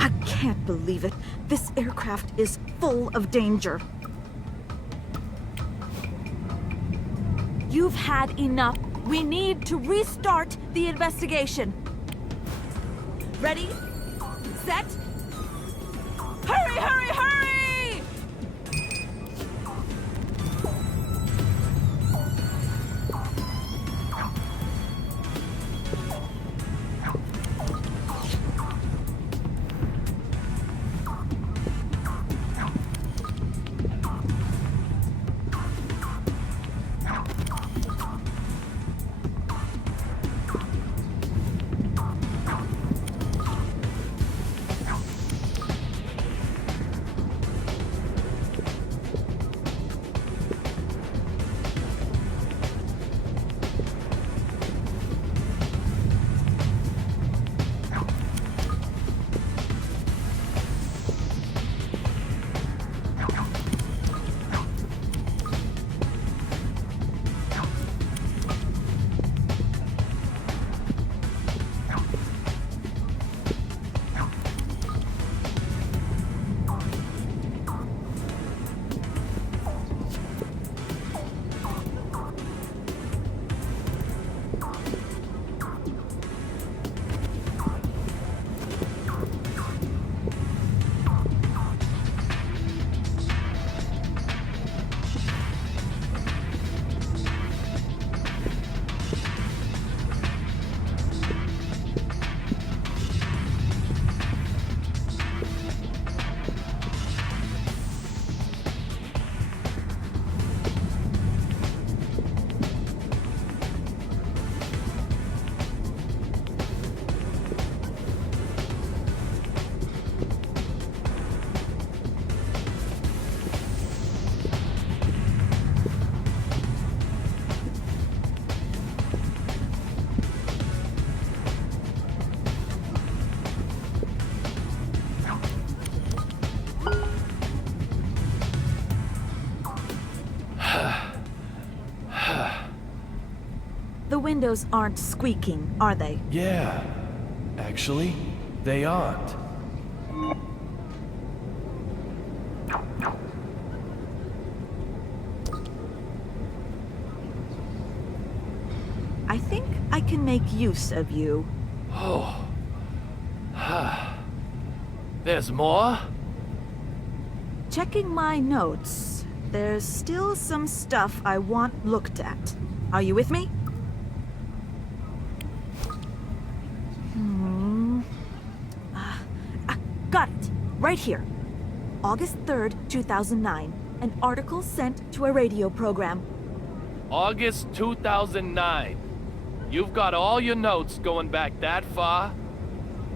I can't believe it. This aircraft is full of danger. You've had enough. We need to restart the investigation. Ready? Set? Hurry, hurry, hurry! The windows aren't squeaking, are they? Yeah. Actually, they aren't. I think I can make use of you. Oh. There's more? Checking my notes, there's still some stuff I want looked at. Are you with me? Got it. Right here. August 3rd, 2009. An article sent to a radio program. August 2009. You've got all your notes going back that far?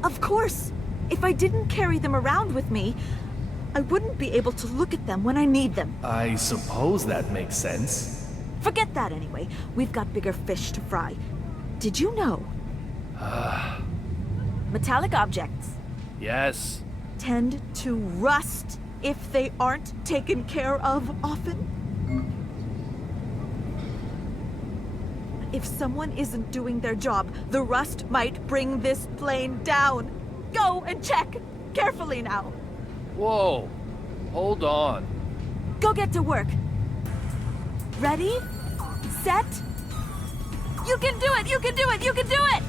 Of course. If I didn't carry them around with me, I wouldn't be able to look at them when I need them. I suppose that makes sense. Forget that anyway. We've got bigger fish to fry. Did you know? Metallic objects Yes. tend to rust if they aren't taken care of often. If someone isn't doing their job, the rust might bring this plane down. Go and check! Carefully now. Whoa. Hold on. Go get to work. Ready? Set? You can do it! You can do it! You can do it!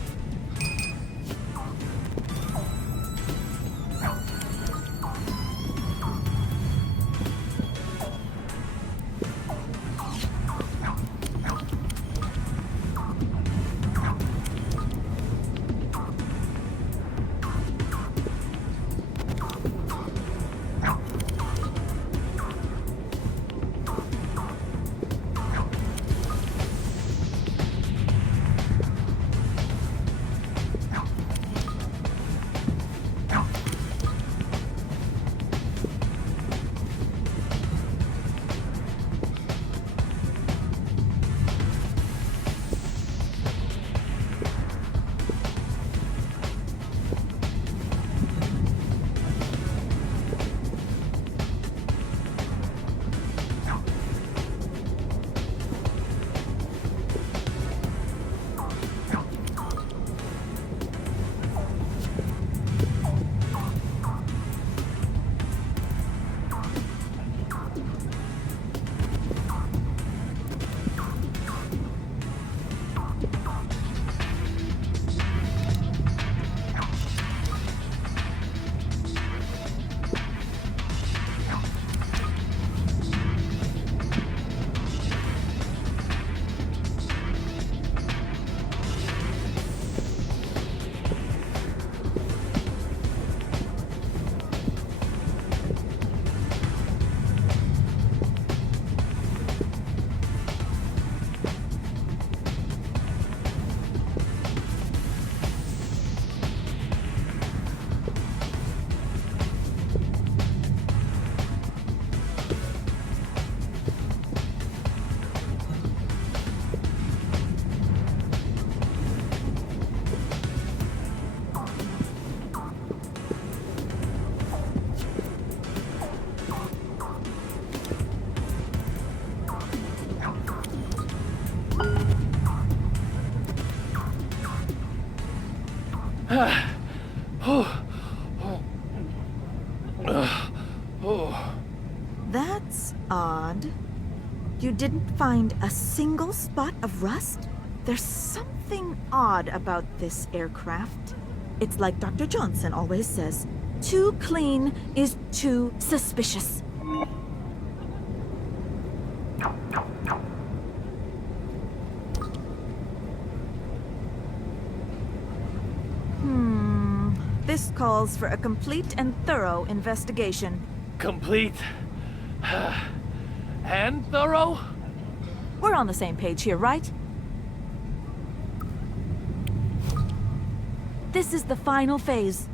That's odd. You didn't find a single spot of rust? There's something odd about this aircraft. It's like Dr. Johnson always says, too clean is too suspicious. This calls for a complete and thorough investigation. Complete. And thorough? We're on the same page here, right? This is the final phase.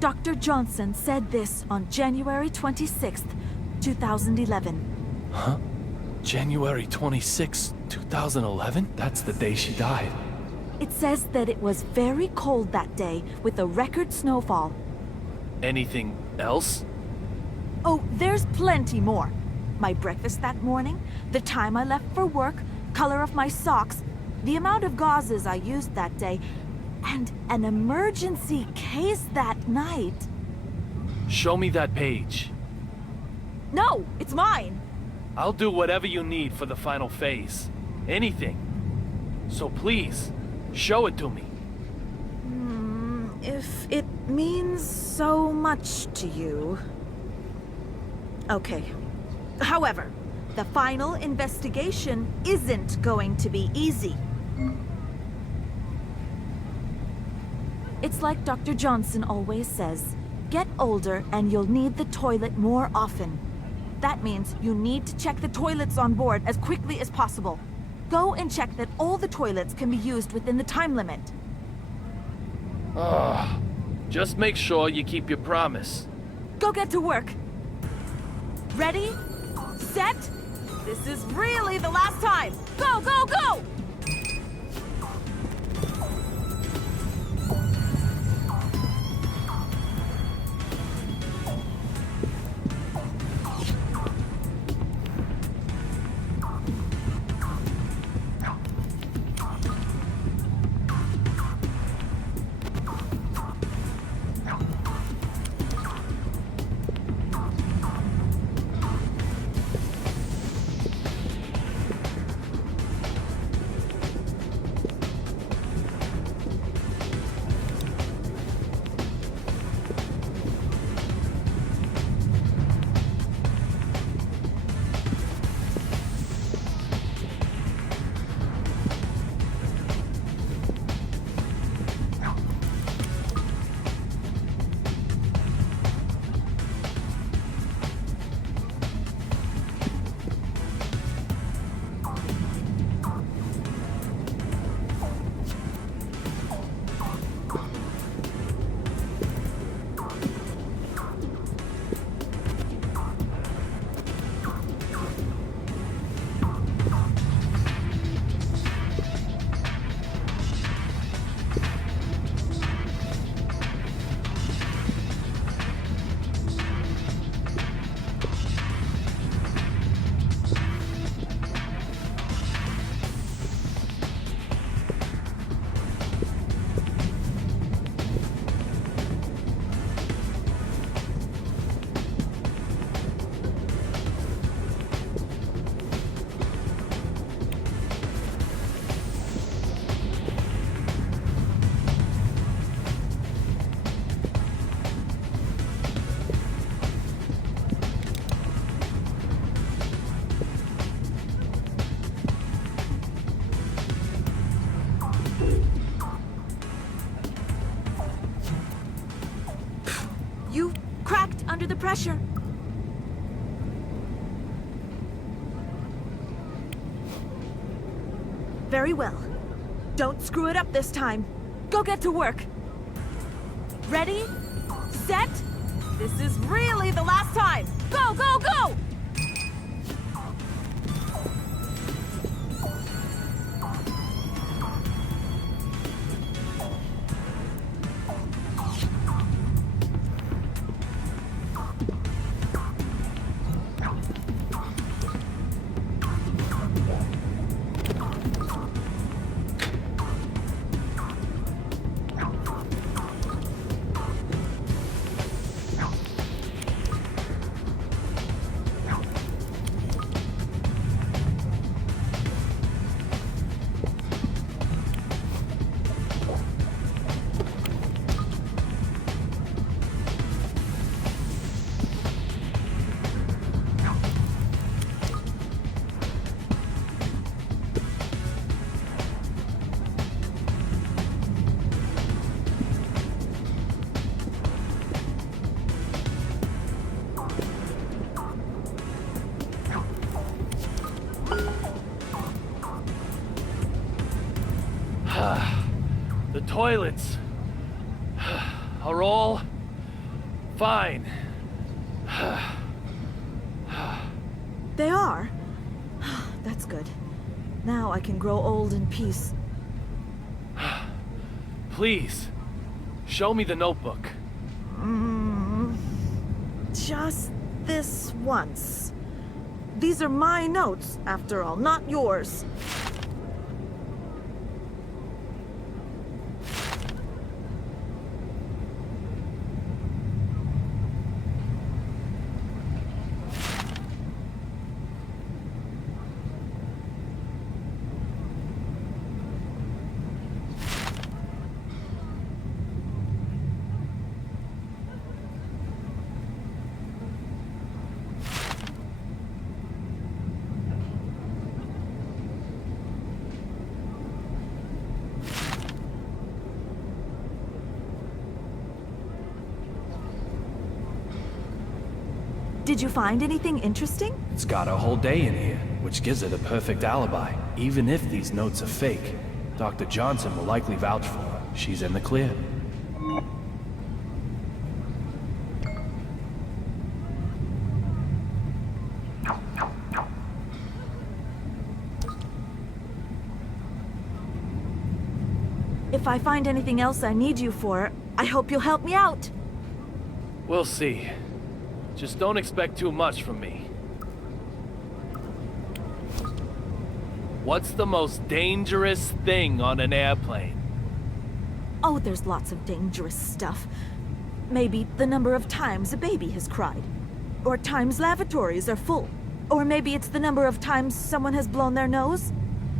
Dr. Johnson said this on January 26th, 2011. Huh? January 26, 2011? That's the day she died. It says that it was very cold that day, with a record snowfall. Anything else? Oh, there's plenty more. My breakfast that morning, the time I left for work, color of my socks, the amount of gauzes I used that day, and an emergency case that night. Show me that page. No, it's mine. I'll do whatever you need for the final phase. Anything. So please, show it to me. If it means so much to you. Okay. However, the final investigation isn't going to be easy. It's like Dr. Johnson always says, get older and you'll need the toilet more often. That means you need to check the toilets on board as quickly as possible. Go and check that all the toilets can be used within the time limit. Just make sure you keep your promise. Go get to work. Ready? Set? This is really the last time. Go, go, go! You cracked under the pressure. Very well. Don't screw it up this time. Go get to work. Ready? Set? This is really the last time. Go, go, go! The toilets are all fine. They are? That's good. Now I can grow old in peace. Please, show me the notebook. Just this once. These are my notes, after all, not yours. Did you find anything interesting? It's got a whole day in here, which gives it a perfect alibi. Even if these notes are fake, Dr. Johnson will likely vouch for her. She's in the clear. If I find anything else I need you for, I hope you'll help me out. We'll see. Just don't expect too much from me. What's the most dangerous thing on an airplane? Oh, there's lots of dangerous stuff. Maybe the number of times a baby has cried. Or times lavatories are full. Or maybe it's the number of times someone has blown their nose.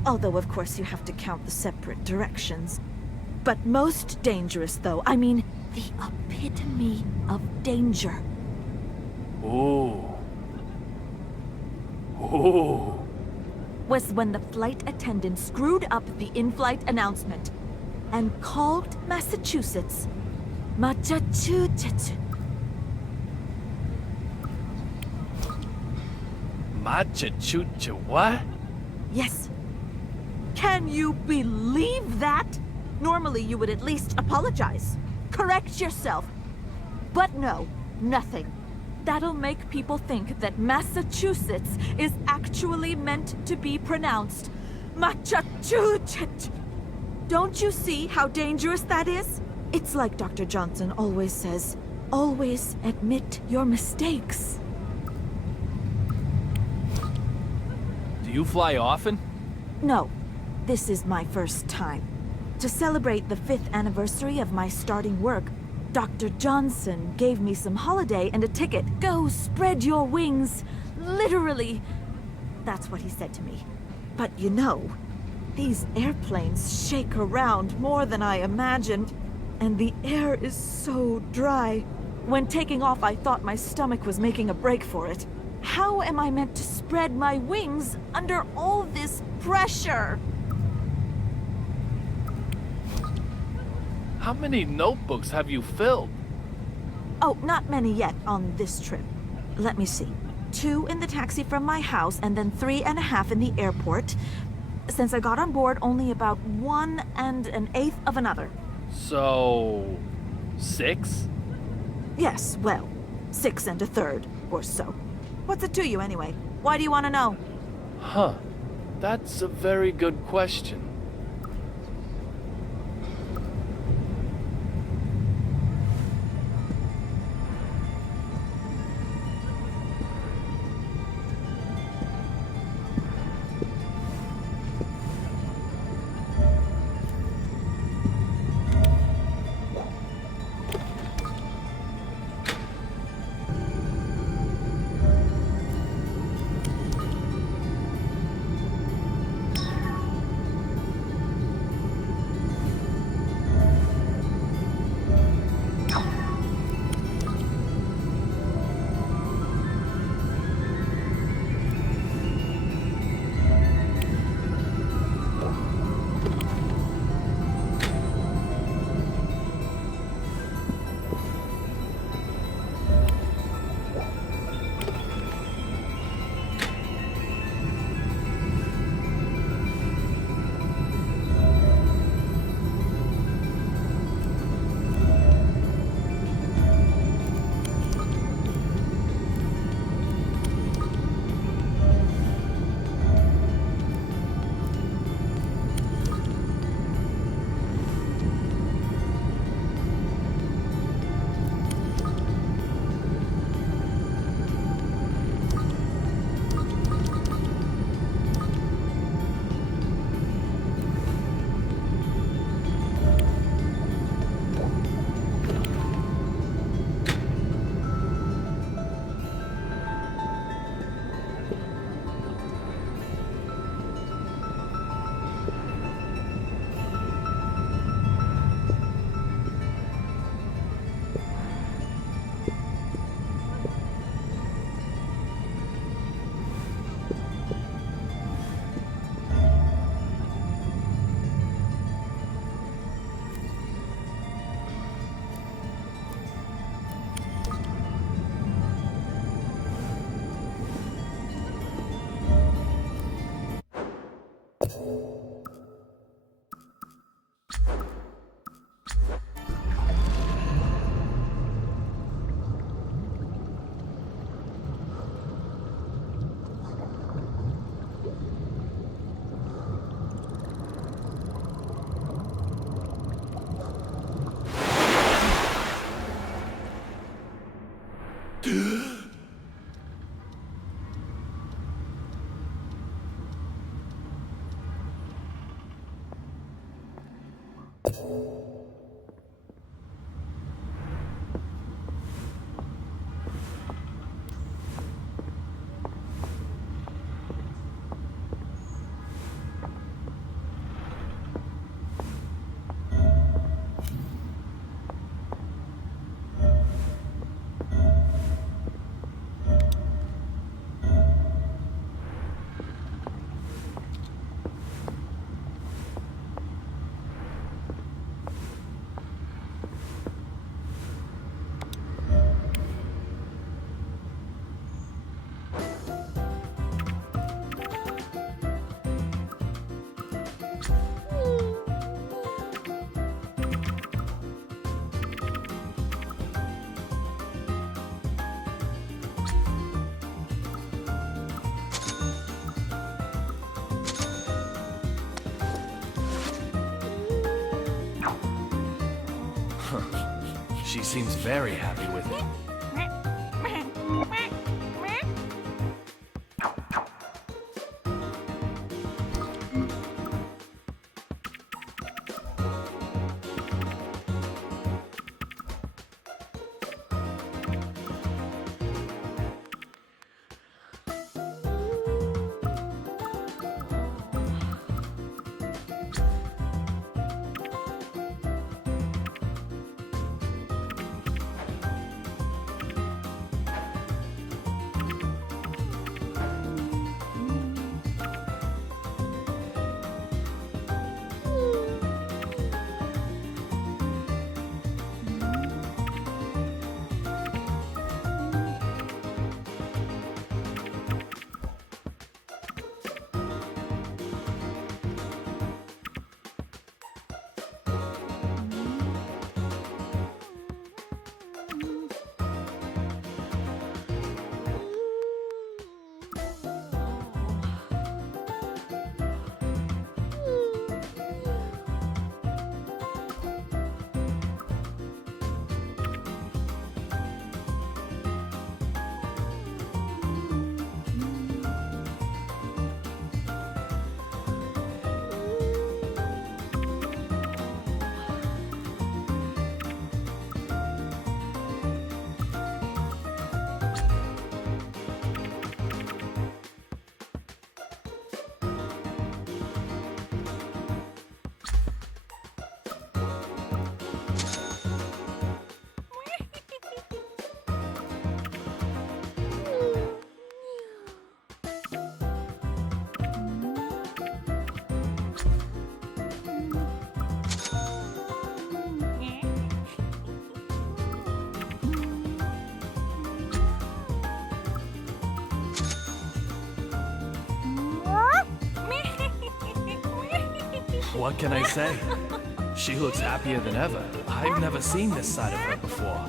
Although, of course, you have to count the separate directions. But most dangerous, though, I mean, the epitome of danger. Ooh. Ooh. Was when the flight attendant screwed up the in-flight announcement and called Massachusetts Massachusetts. Massachusetts, what? Yes. Can you believe that? Normally you would at least apologize. Correct yourself. But no, nothing. That'll make people think that Massachusetts is actually meant to be pronounced Massachusetts. Don't you see how dangerous that is? It's like Dr. Johnson always says, always admit your mistakes. Do you fly often? No, this is my first time. To celebrate the 5th anniversary of my starting work, Dr. Johnson gave me some holiday and a ticket. Go spread your wings. Literally. That's what he said to me. But you know, these airplanes shake around more than I imagined, and the air is so dry. When taking off, I thought my stomach was making a break for it. How am I meant to spread my wings under all this pressure? How many notebooks have you filled? Oh, not many yet on this trip. Let me see. 2 in the taxi from my house, and then 3.5 in the airport. Since I got on board, only about 1 1/8 of another. So... 6? Yes, well, 6 1/3 or so. What's it to you anyway? Why do you want to know? Huh. That's a very good question. She seems very happy with it. What can I say? She looks happier than ever. I've never seen this side of her before.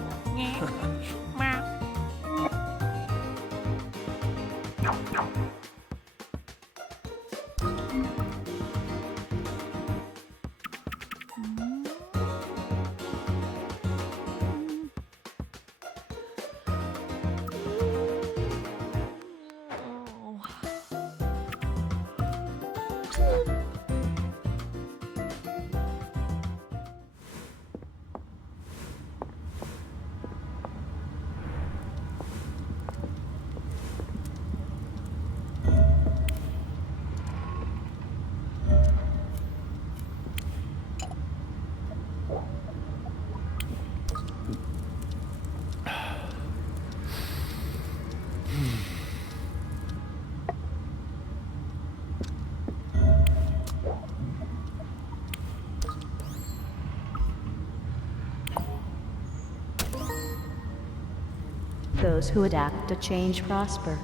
Those who adapt to change prosper.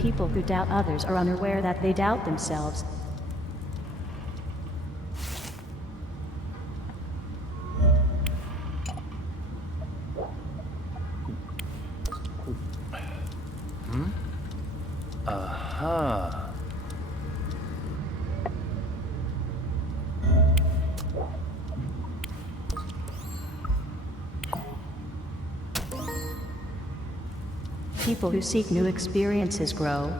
People who doubt others are unaware that they doubt themselves. people who seek new experiences grow.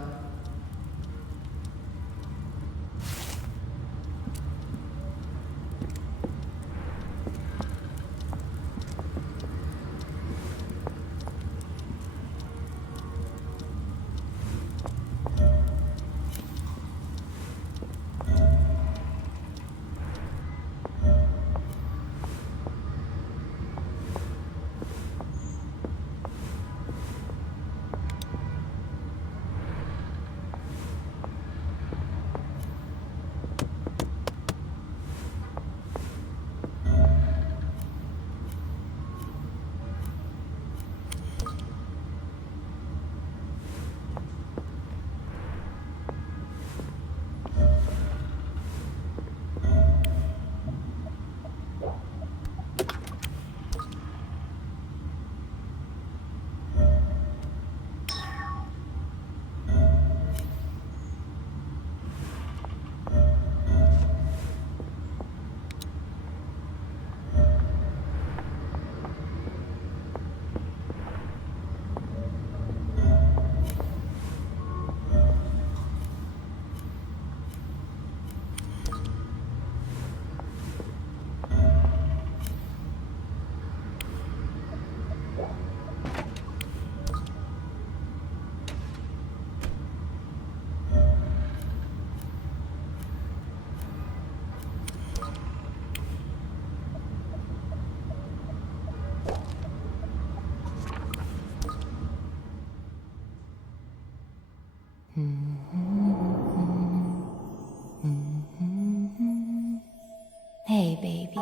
Hey, baby.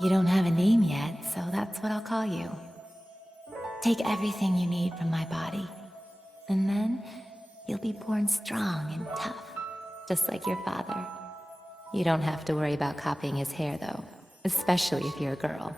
You don't have a name yet, so that's what I'll call you. Take everything you need from my body, and then you'll be born strong and tough, just like your father. You don't have to worry about copying his hair, though, especially if you're a girl.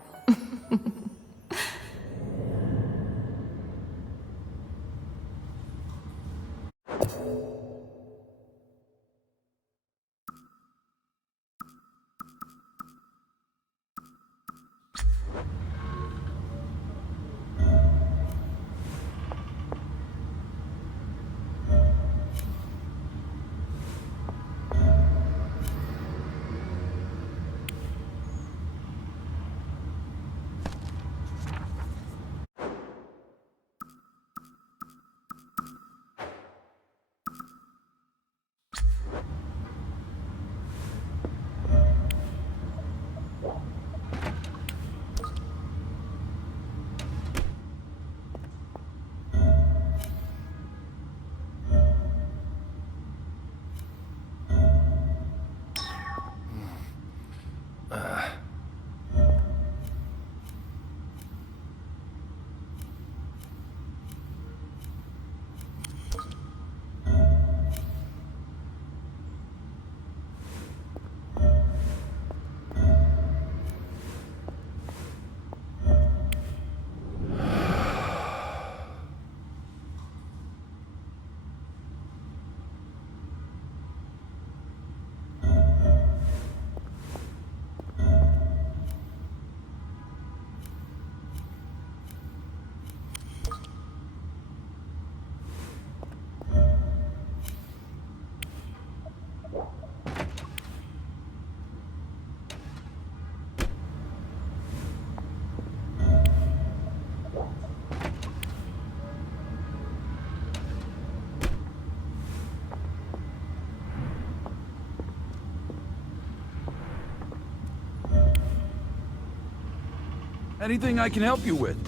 Anything I can help you with?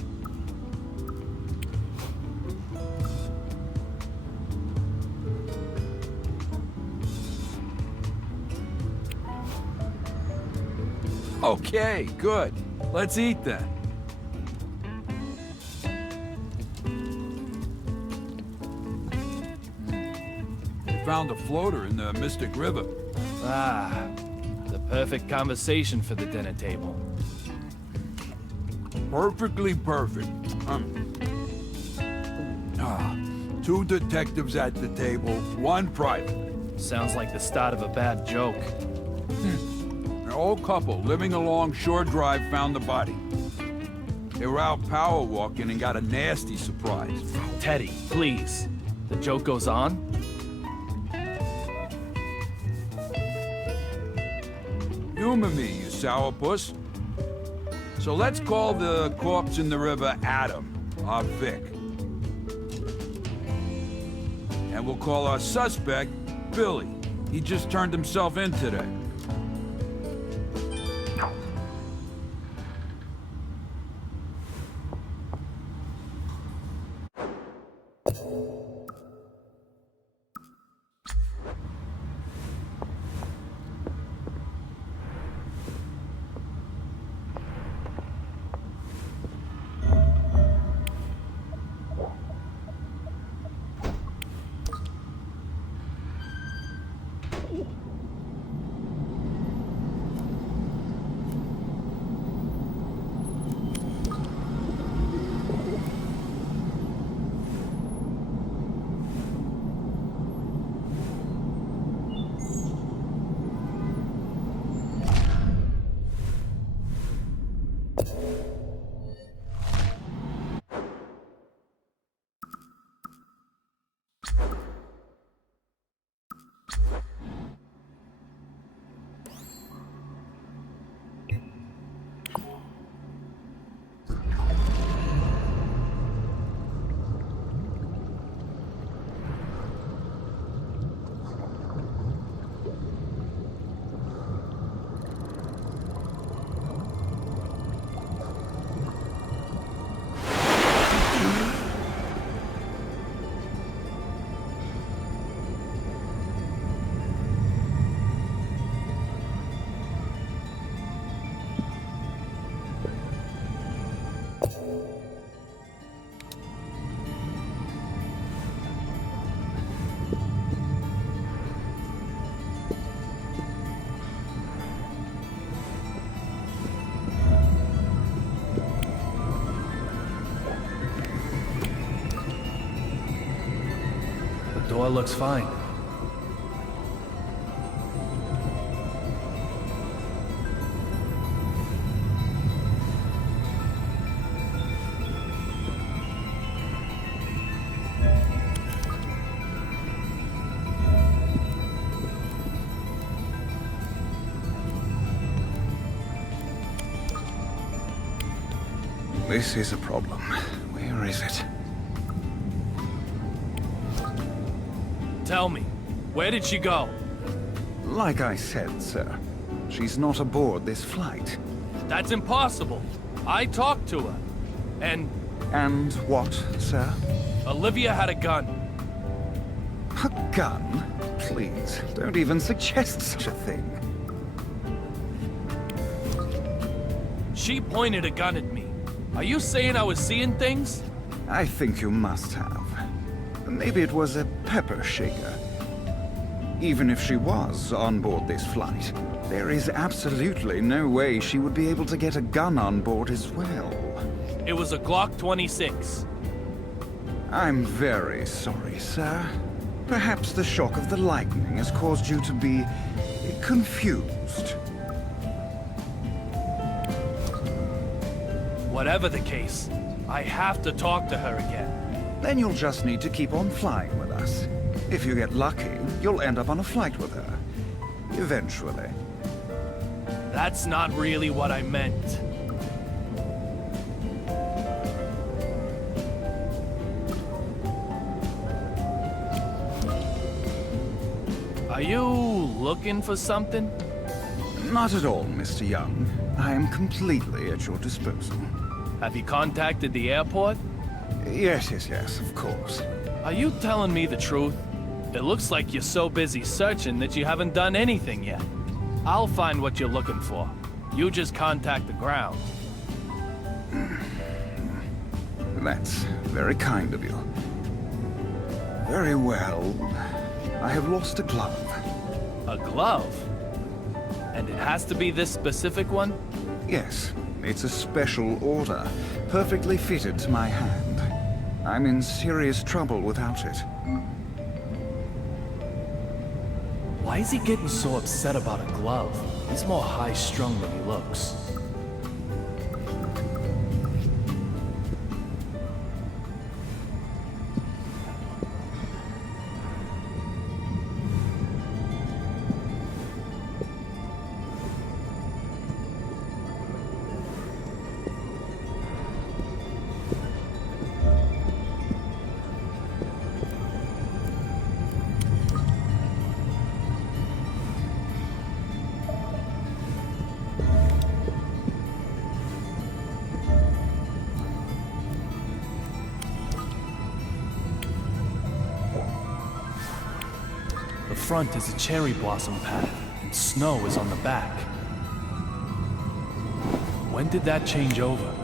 Okay, good. Let's eat then. We found a floater in the Mystic River. Ah, the perfect conversation for the dinner table. Perfectly perfect. Two detectives at the table, one private. Sounds like the start of a bad joke. An old couple living along Shore Drive found the body. They were out power walking and got a nasty surprise. Teddy, please. The joke goes on? Humor me, you sourpuss. So let's call the corpse in the river Adam, our Vic. And we'll call our suspect Billy. He just turned himself in today. Door looks fine. This is a problem. Where is it? Tell me, where did she go? Like I said, sir, she's not aboard this flight. That's impossible. I talked to her. And And what, sir? Olivia had a gun. A gun? Please, don't even suggest such a thing. She pointed a gun at me. Are you saying I was seeing things? I think you must have. Maybe it was a pepper shaker. Even if she was on board this flight, there is absolutely no way she would be able to get a gun on board as well. It was a Glock 26. I'm very sorry, sir. Perhaps the shock of the lightning has caused you to be confused. Whatever the case, I have to talk to her again. Then you'll just need to keep on flying with us. If you get lucky, you'll end up on a flight with her. Eventually. That's not really what I meant. Are you looking for something? Not at all, Mr. Young. I am completely at your disposal. Have you contacted the airport? Yes, of course. Are you telling me the truth? It looks like you're so busy searching that you haven't done anything yet. I'll find what you're looking for. You just contact the ground. That's very kind of you. Very well. I have lost a glove. A glove? And it has to be this specific one? Yes, it's a special order, perfectly fitted to my hand. I'm in serious trouble without it. Why is he getting so upset about a glove? He's more high-strung than he looks. front is a cherry blossom path, and snow is on the back. When did that change over?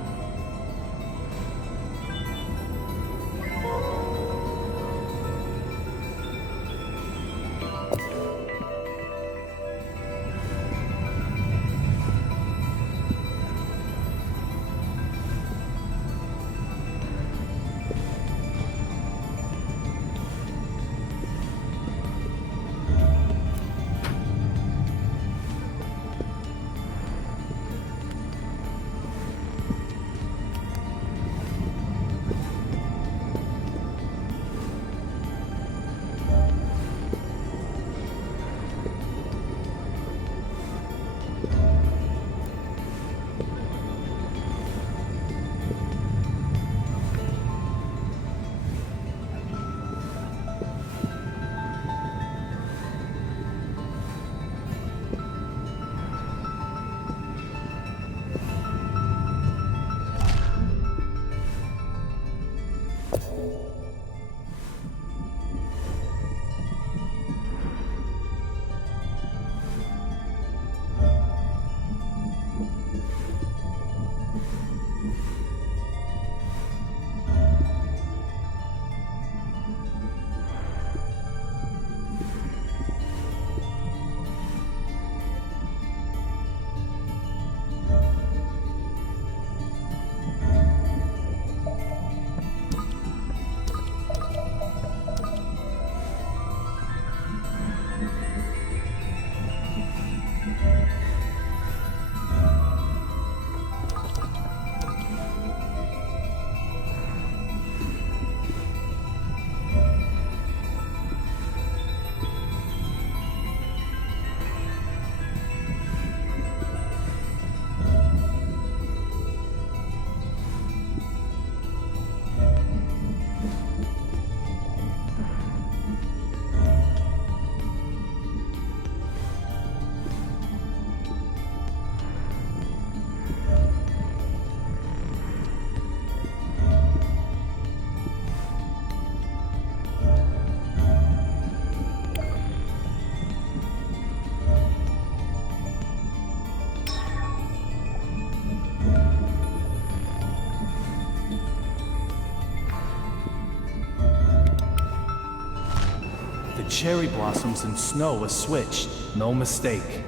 Cherry blossoms and snow are switched. No mistake.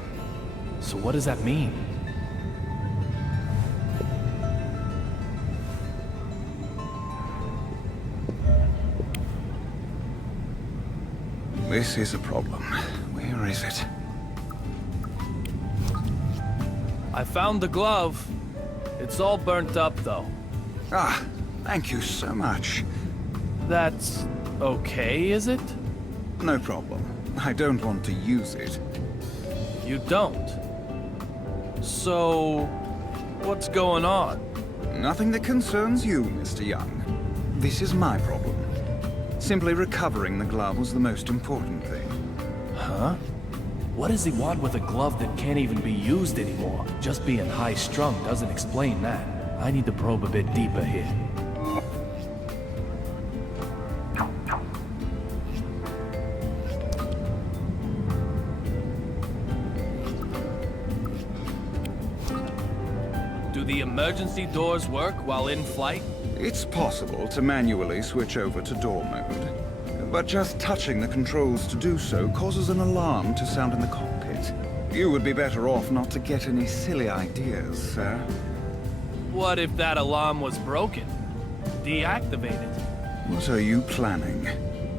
So what does that mean? This is a problem. Where is it? I found the glove. It's all burnt up, though. Ah, thank you so much. That's okay, is it? No problem. I don't want to use it. You don't? So, what's going on? Nothing that concerns you, Mr. Young. This is my problem. Simply recovering the glove was the most important thing. Huh? What does he want with a glove that can't even be used anymore? Just being high-strung doesn't explain that. I need to probe a bit deeper here. Do the emergency doors work while in flight? It's possible to manually switch over to door mode, but just touching the controls to do so causes an alarm to sound in the cockpit. You would be better off not to get any silly ideas, sir. What if that alarm was broken? Deactivated? What are you planning?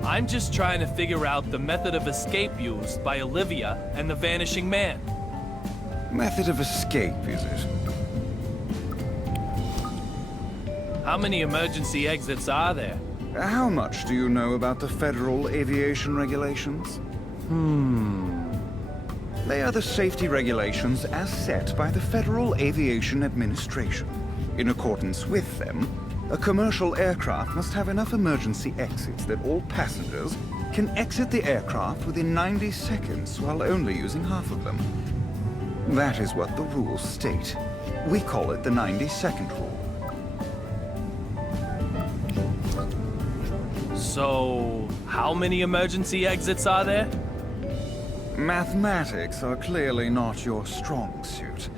I'm just trying to figure out the method of escape used by Olivia and the Vanishing Man. Method of escape, is it? How many emergency exits are there? How much do you know about the federal aviation regulations? They are the safety regulations as set by the Federal Aviation Administration. In accordance with them, a commercial aircraft must have enough emergency exits that all passengers can exit the aircraft within 90 seconds while only using half of them. That is what the rules state. We call it the 90-second rule. So, how many emergency exits are there? Mathematics are clearly not your strong suit.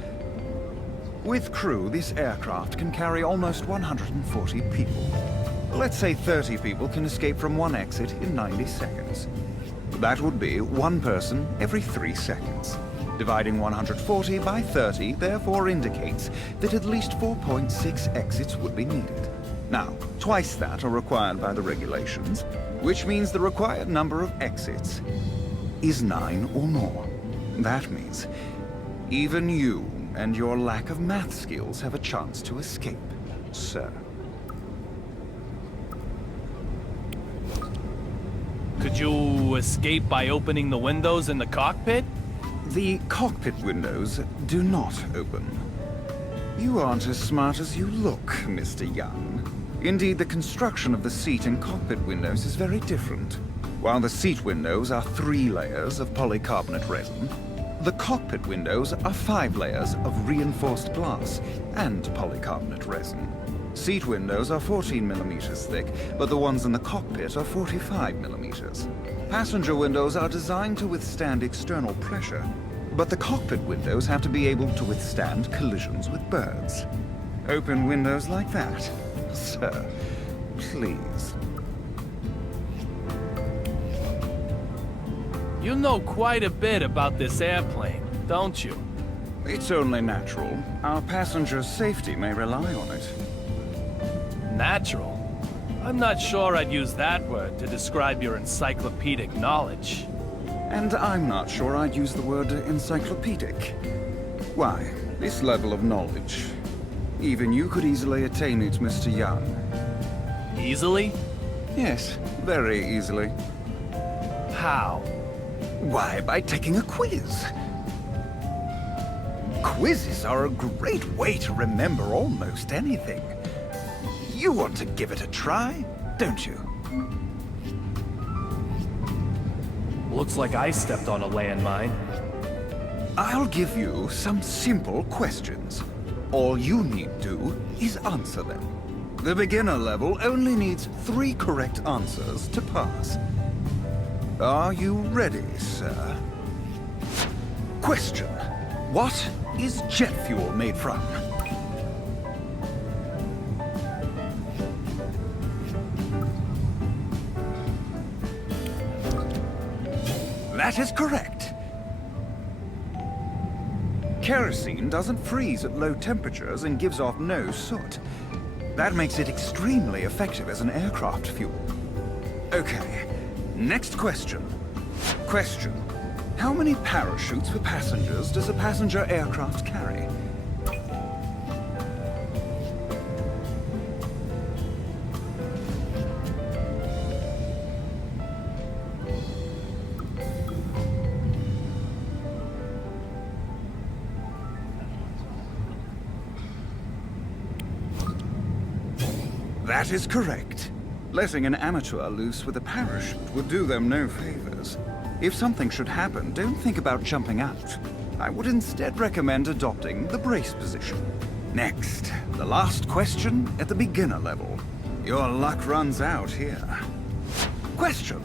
With crew, this aircraft can carry almost 140 people. Let's say 30 people can escape from one exit in 90 seconds. That would be one person every 3 seconds. Dividing 140 by 30 therefore indicates that at least 4.6 exits would be needed. Now, twice that are required by the regulations, which means the required number of exits is 9 or more. That means even you and your lack of math skills have a chance to escape, sir. Could you escape by opening the windows in the cockpit? The cockpit windows do not open. You aren't as smart as you look, Mr. Young. Indeed, the construction of the seat and cockpit windows is very different. While the seat windows are 3 layers of polycarbonate resin, the cockpit windows are 5 layers of reinforced glass and polycarbonate resin. Seat windows are 14 millimeters thick, but the ones in the cockpit are 45 millimeters. Passenger windows are designed to withstand external pressure, but the cockpit windows have to be able to withstand collisions with birds. Open windows like that, sir. Please. You know quite a bit about this airplane, don't you? It's only natural. Our passengers' safety may rely on it. Natural? I'm not sure I'd use that word to describe your encyclopedic knowledge. And I'm not sure I'd use the word encyclopedic. Why, this level of knowledge. Even you could easily attain it, Mr. Young. Easily? Yes, very easily. How? Why, by taking a quiz. Quizzes are a great way to remember almost anything. You want to give it a try, don't you? Looks like I stepped on a landmine. I'll give you some simple questions. All you need do is answer them. The beginner level only needs 3 correct answers to pass. Are you ready, sir? Question. What is jet fuel made from? That is correct. Kerosene doesn't freeze at low temperatures and gives off no soot. That makes it extremely effective as an aircraft fuel. Okay, next question. Question. How many parachutes for passengers does a passenger aircraft carry? That is correct. Letting an amateur loose with a parachute would do them no favors. If something should happen, don't think about jumping out. I would instead recommend adopting the brace position. Next, the last question at the beginner level. Your luck runs out here. Question.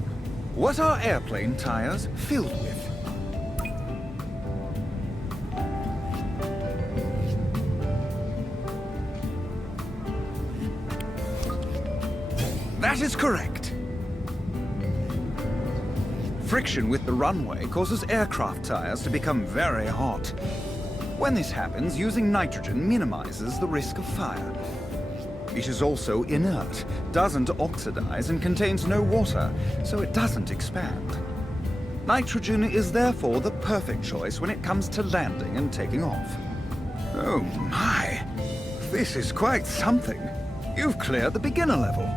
What are airplane tires filled with? That is correct. Friction with the runway causes aircraft tires to become very hot. When this happens, using nitrogen minimizes the risk of fire. It is also inert, doesn't oxidize, and contains no water, so it doesn't expand. Nitrogen is therefore the perfect choice when it comes to landing and taking off. Oh my! This is quite something. You've cleared the beginner level.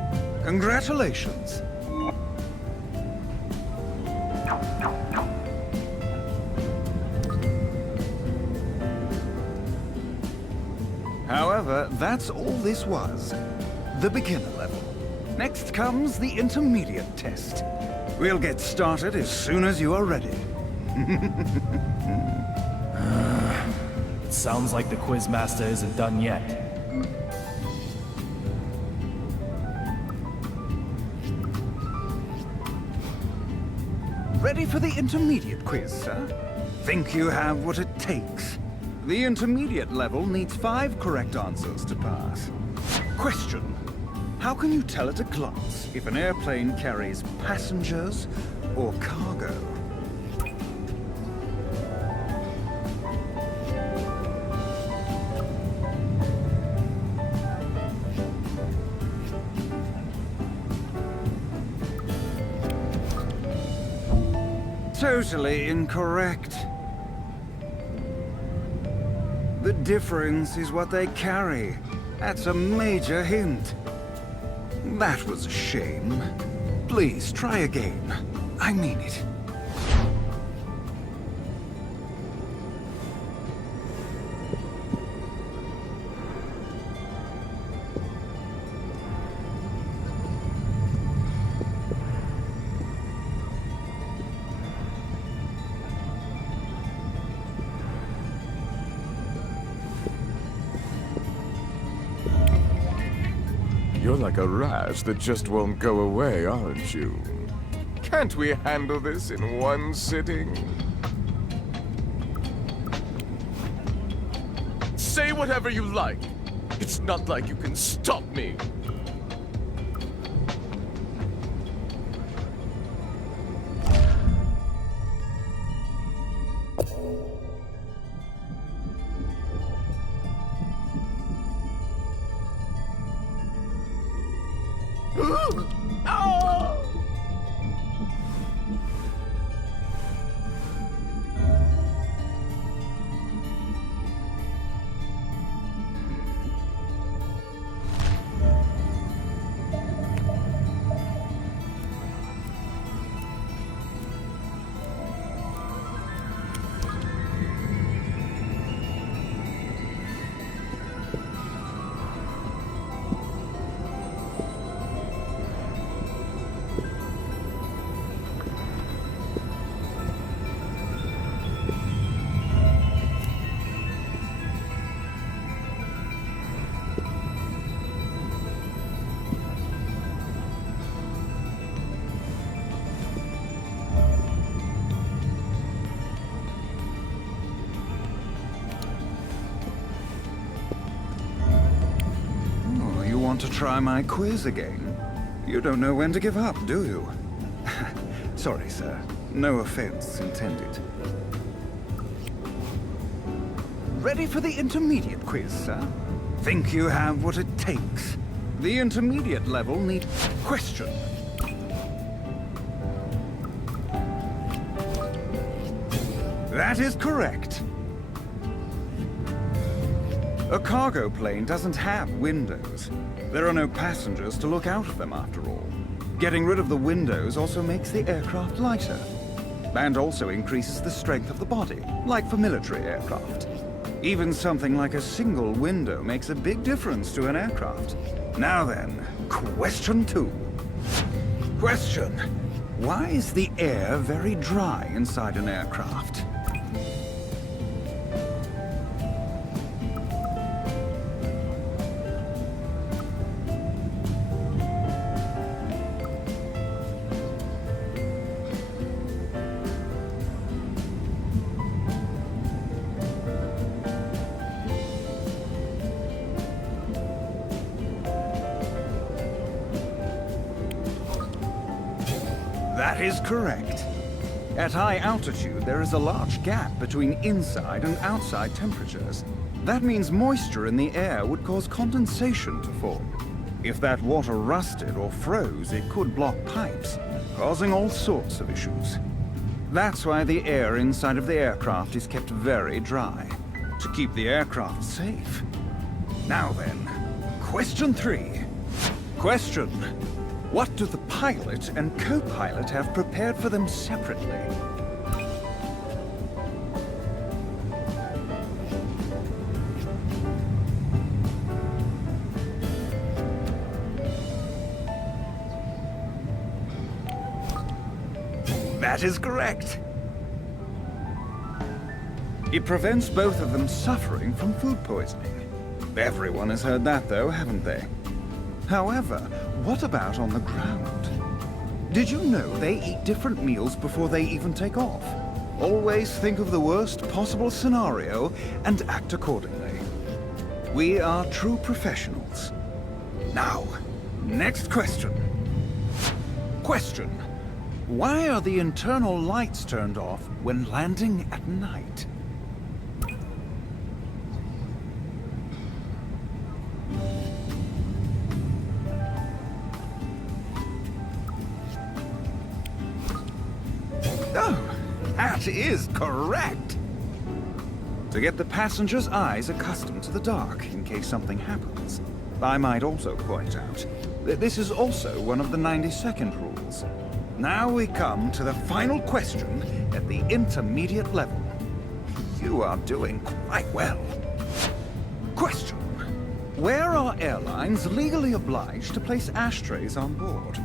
Congratulations. However, that's all this was. The beginner level. Next comes the intermediate test. We'll get started as soon as you are ready. Sounds like the Quizmaster isn't done yet. Ready Ready for the intermediate quiz, sir? Think you have what it takes? The intermediate level needs 5 correct answers to pass. Question. How can you tell at a glance if an airplane carries passengers or cargo? Totally incorrect. The difference is what they carry. That's a major hint. That was a shame. Please, try again. I mean it. You're like a rash that just won't go away, aren't you? Can't we handle this in one sitting? Say whatever you like. It's not like you can stop me. Want to try my quiz again? You don't know when to give up, do you? Sorry, sir. No offense intended. Ready for the intermediate quiz, sir? Think you have what it takes? The intermediate level need... Question. That is correct. A cargo plane doesn't have windows. There are no passengers to look out of them, after all. Getting rid of the windows also makes the aircraft lighter, and also increases the strength of the body, like for military aircraft. Even something like a single window makes a big difference to an aircraft. Now then, question 2. Question. Why is the air very dry inside an aircraft? That is correct. At high altitude, there is a large gap between inside and outside temperatures. That means moisture in the air would cause condensation to form. If that water rusted or froze, it could block pipes, causing all sorts of issues. That's why the air inside of the aircraft is kept very dry, to keep the aircraft safe. Now then, question 3. Question. What do the pilot and co-pilot have prepared for them separately? That is correct. It prevents both of them suffering from food poisoning. Everyone has heard that, though, haven't they? However, what about on the ground? Did you know they eat different meals before they even take off? Always think of the worst possible scenario and act accordingly. We are true professionals. Now, next question. Question. Why are the internal lights turned off when landing at night? Oh, that is correct. To get the passengers' eyes accustomed to the dark in case something happens. I might also point out that this is also one of the 90-second rules. Now we come to the final question at the intermediate level. You are doing quite well. Question. Where are airlines legally obliged to place ashtrays on board?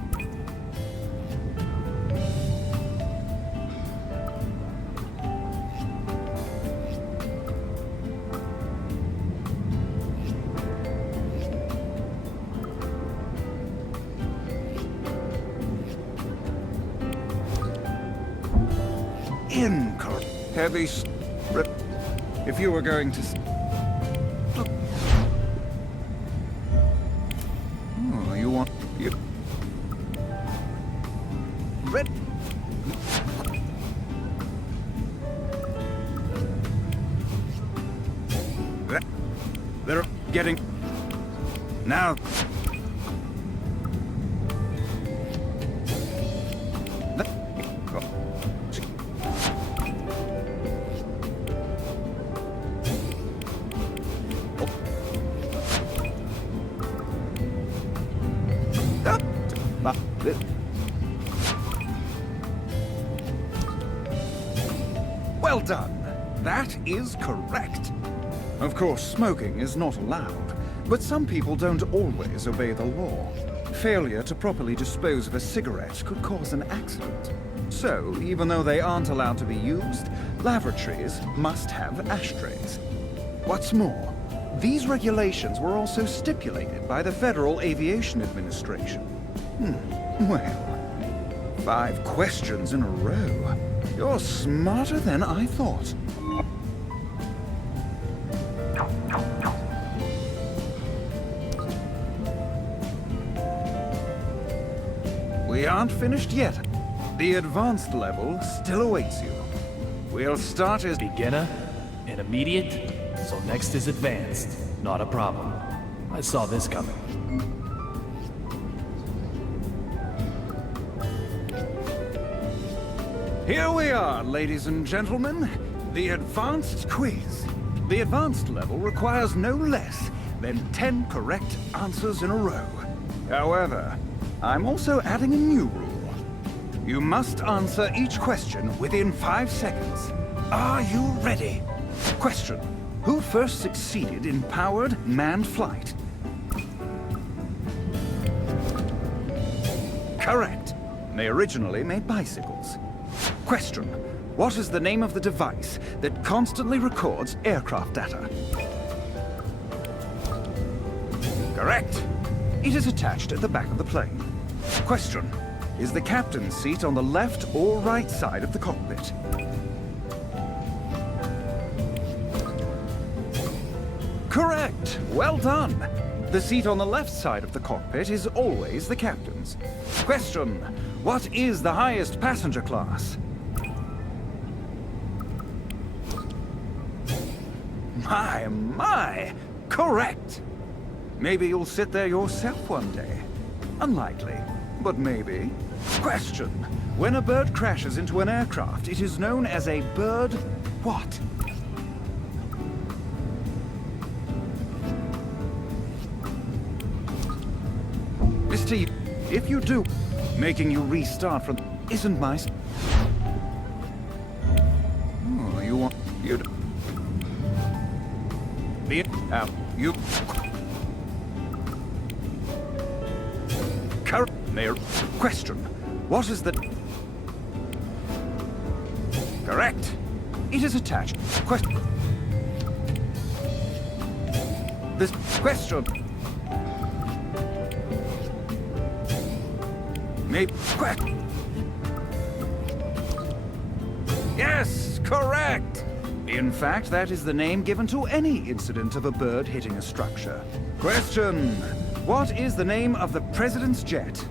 Incorrect. Heavy rip. If you were going to... Oh, you want... You... Red... They're getting... Now... Well done. That is correct. Of course, smoking is not allowed, but some people don't always obey the law. Failure to properly dispose of a cigarette could cause an accident. So, even though they aren't allowed to be used, lavatories must have ashtrays. What's more, these regulations were also stipulated by the Federal Aviation Administration. Well, 5 questions in a row. You're smarter than I thought. We aren't finished yet. The advanced level still awaits you. We'll start as... Beginner, intermediate, so next is advanced. Not a problem. I saw this coming. Here we are, ladies and gentlemen. The advanced quiz. The advanced level requires no less than 10 correct answers in a row. However, I'm also adding a new rule. You must answer each question within 5 seconds. Are you ready? Question. Who first succeeded in powered manned flight? Correct. They originally made bicycles. Question. What is the name of the device that constantly records aircraft data? Correct. It is attached at the back of the plane. Question. Is the captain's seat on the left or right side of the cockpit? Correct. Well done. The seat on the left side of the cockpit is always the captain's. Question. What is the highest passenger class? My, correct. Maybe you'll sit there yourself one day. Unlikely, but maybe. Question. When a bird crashes into an aircraft, it is known as a bird what? Mr. If you do, making you restart from isn't my... Oh, you want... You... You... Mayor... Question. What is the... Correct. It is attached. Question. This question... Maybe. Yes, correct! In fact, that is the name given to any incident of a bird hitting a structure. Question. What is the name of the president's jet?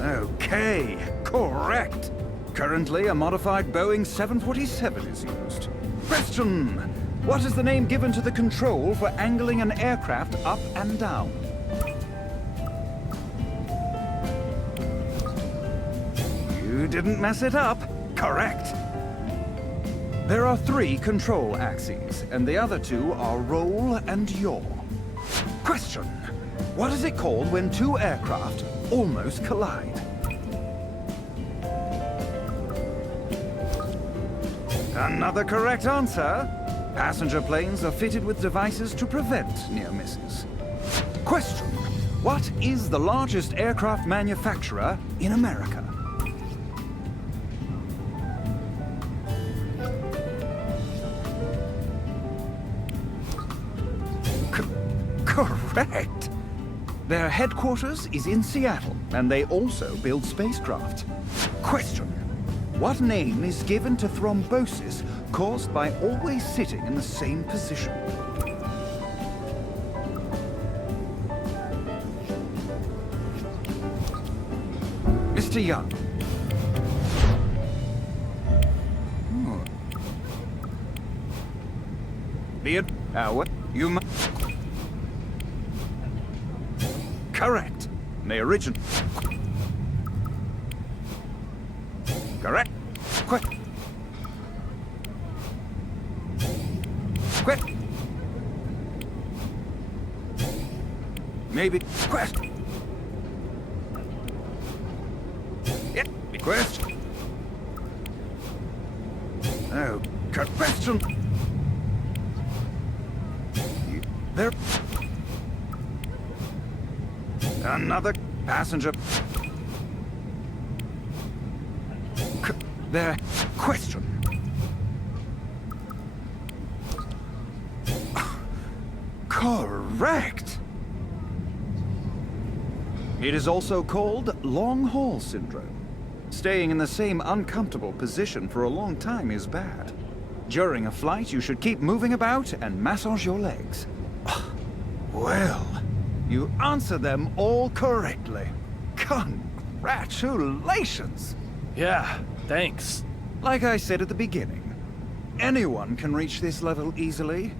Okay, correct. Currently, a modified Boeing 747 is used. Question. What is the name given to the control for angling an aircraft up and down? You didn't mess it up. Correct. There are 3 control axes, and the other 2 are roll and yaw. Question. What is it called when 2 aircraft almost collide? Another correct answer. Passenger planes are fitted with devices to prevent near misses. Question. What is the largest aircraft manufacturer in America? Correct! Their headquarters is in Seattle, and they also build spacecraft. Question. What name is given to thrombosis caused by always sitting in the same position? Mr. Young. Be it what you must. Correct. The origin. Correct. Quick. Quick. Maybe. Quest. Yeah. Quest. Oh, question. There. Another passenger. Their question. Correct. It is also called long haul syndrome. Staying in the same uncomfortable position for a long time is bad. During a flight, you should keep moving about and massage your legs. Well, you answered them all correctly. Congratulations! Yeah, thanks. Like I said at the beginning, anyone can reach this level easily.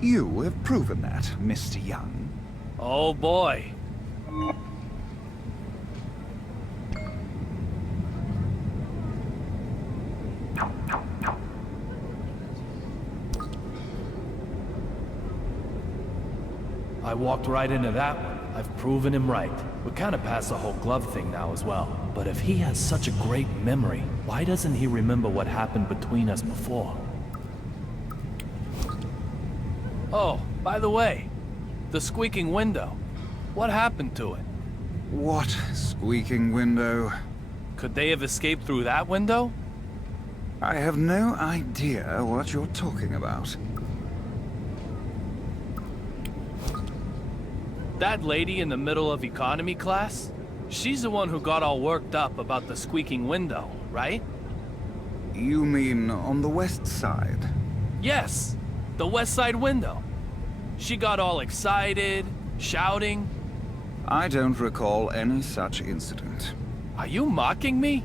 You have proven that, Mr. Young. Oh boy. I walked right into that one. I've proven him right. We're kind of past the whole glove thing now as well. But if he has such a great memory, why doesn't he remember what happened between us before? Oh, by the way, the squeaking window. What happened to it? What squeaking window? Could they have escaped through that window? I have no idea what you're talking about. That lady in the middle of economy class? She's the one who got all worked up about the squeaking window, right? You mean on the west side? Yes, the west side window. She got all excited, shouting. I don't recall any such incident. Are you mocking me?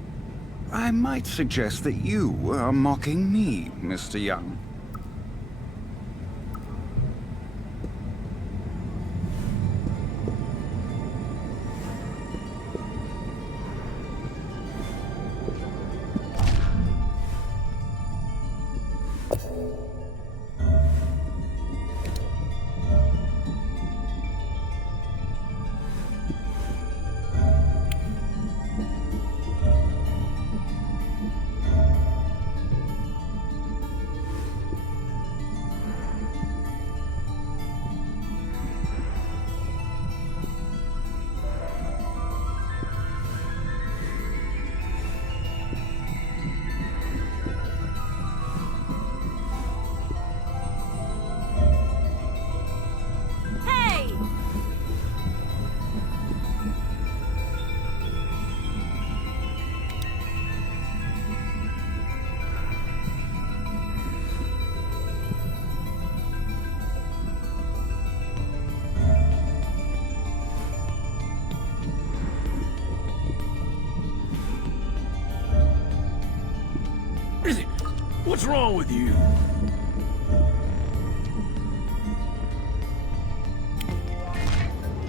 I might suggest that you are mocking me, Mr. Young. What's wrong with you?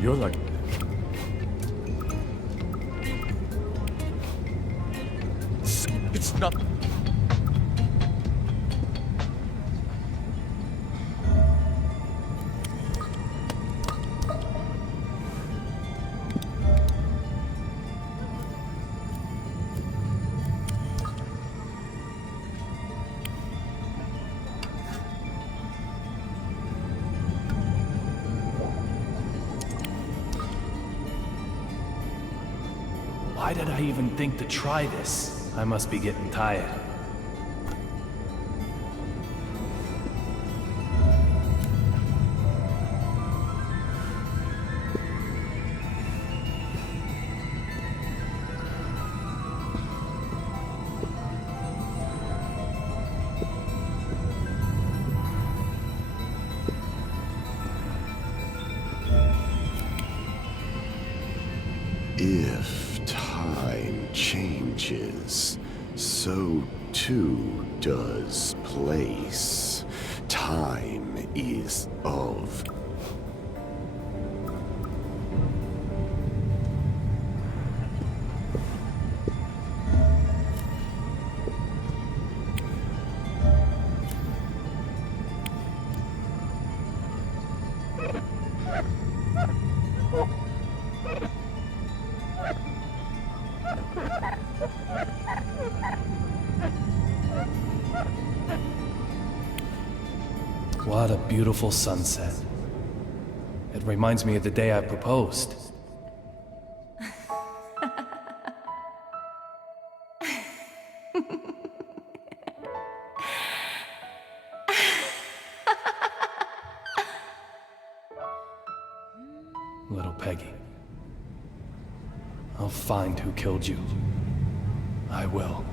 You're like... It's not... Why did I even think to try this? I must be getting tired. If time changes, so too does place. Time is of What a beautiful sunset. It reminds me of the day I proposed. Little Peggy. I'll find who killed you. I will.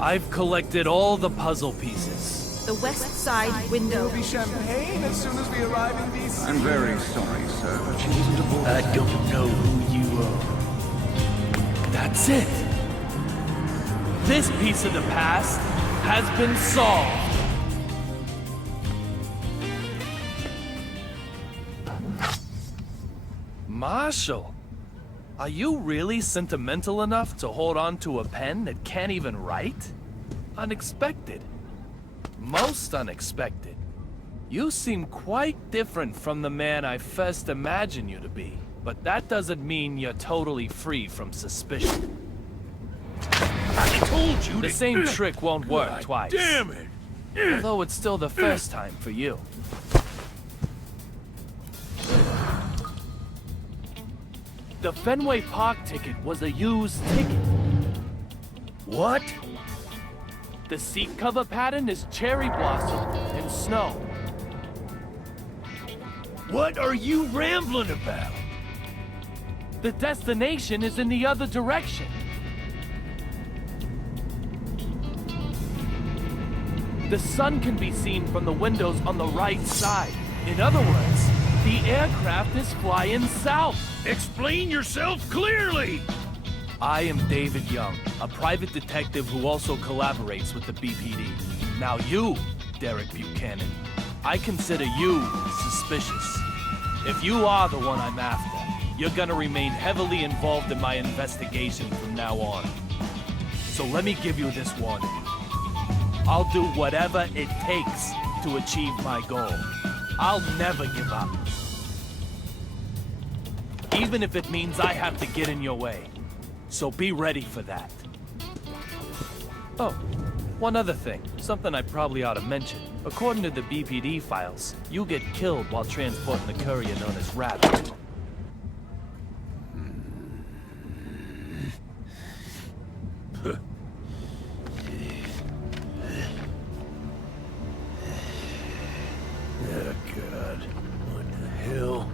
I've collected all the puzzle pieces. The west side window. Be champagne as soon as we arrive in DC. I'm very sorry, sir, but she wasn't aboard. I don't know who you are. That's it. This piece of the past has been solved. Marshall, are you really sentimental enough to hold on to a pen that can't even write? Unexpected. Most unexpected. You seem quite different from the man I first imagined you to be. But that doesn't mean you're totally free from suspicion. I told you The to... same trick won't work twice. Damn it! Although it's still the first time for you. The Fenway Park ticket was a used ticket. What? The seat cover pattern is cherry blossom and snow. What are you rambling about? The destination is in the other direction. The sun can be seen from the windows on the right side. In other words, the aircraft is flying south. Explain yourself clearly! I am David Young, a private detective who also collaborates with the BPD. Now you, Derek Buchanan, I consider you suspicious. If you are the one I'm after, you're gonna remain heavily involved in my investigation from now on. So let me give you this warning. I'll do whatever it takes to achieve my goal. I'll never give up. Even if it means I have to get in your way. So be ready for that. Oh, one other thing. Something I probably ought to mention. According to the BPD files, you get killed while transporting the courier known as Rabbit. Oh, God. What the hell?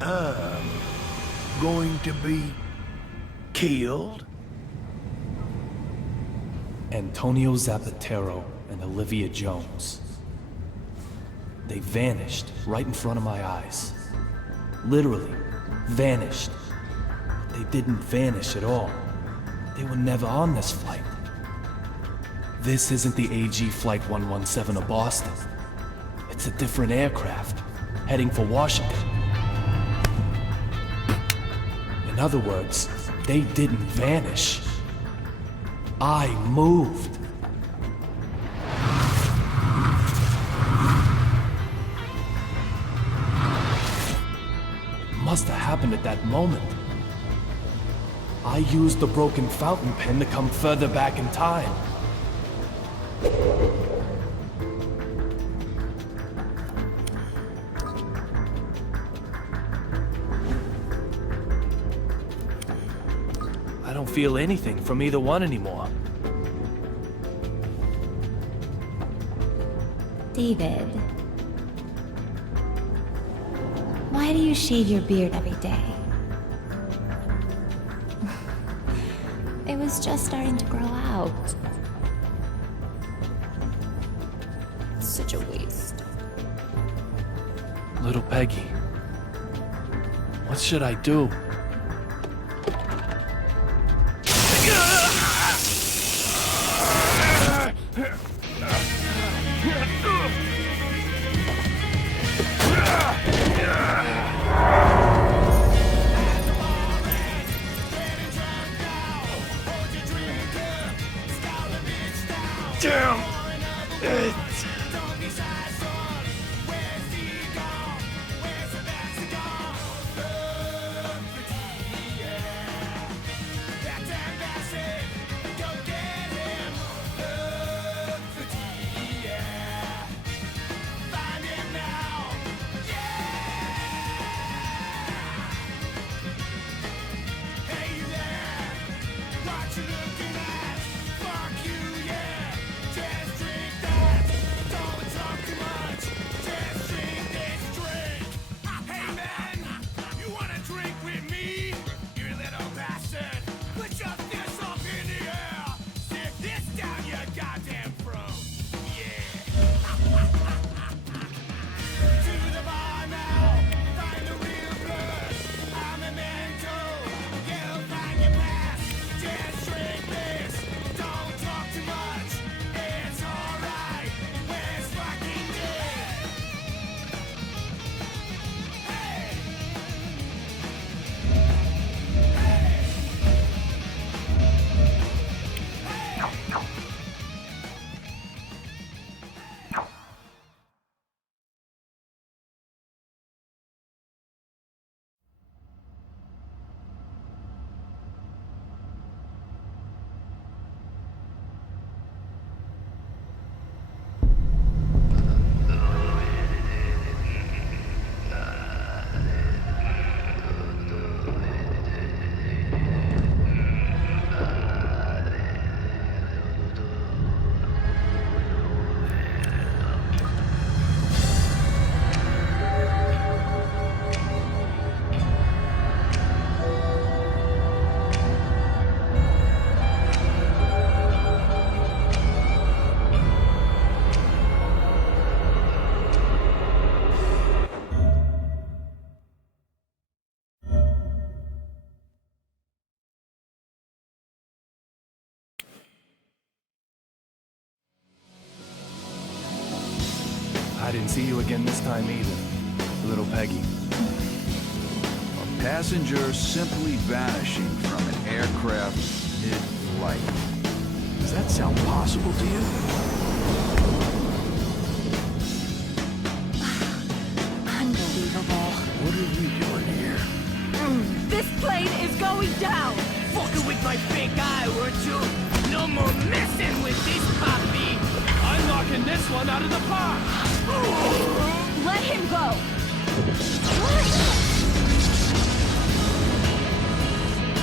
I'm going to be killed? Antonio Zapatero and Olivia Jones. They vanished right in front of my eyes. Literally, vanished. They didn't vanish at all. They were never on this flight. This isn't the AG Flight 117 of Boston. It's a different aircraft, heading for Washington. In other words, they didn't vanish. I moved. It must have happened at that moment. I used the broken fountain pen to come further back in time. I don't feel anything from either one anymore. David, why do you shave your beard every day? It was just starting to grow out. It's such a waste. Little Peggy, what should I do? Damn it! I didn't see you again this time either, little Peggy. A passenger simply vanishing from an aircraft mid-flight. Does that sound possible to you? Unbelievable. What are you doing here? This plane is going down! Fucking with my big eye, weren't you? No more messing with this puppy! I'm knocking this one out of the park! Let him go!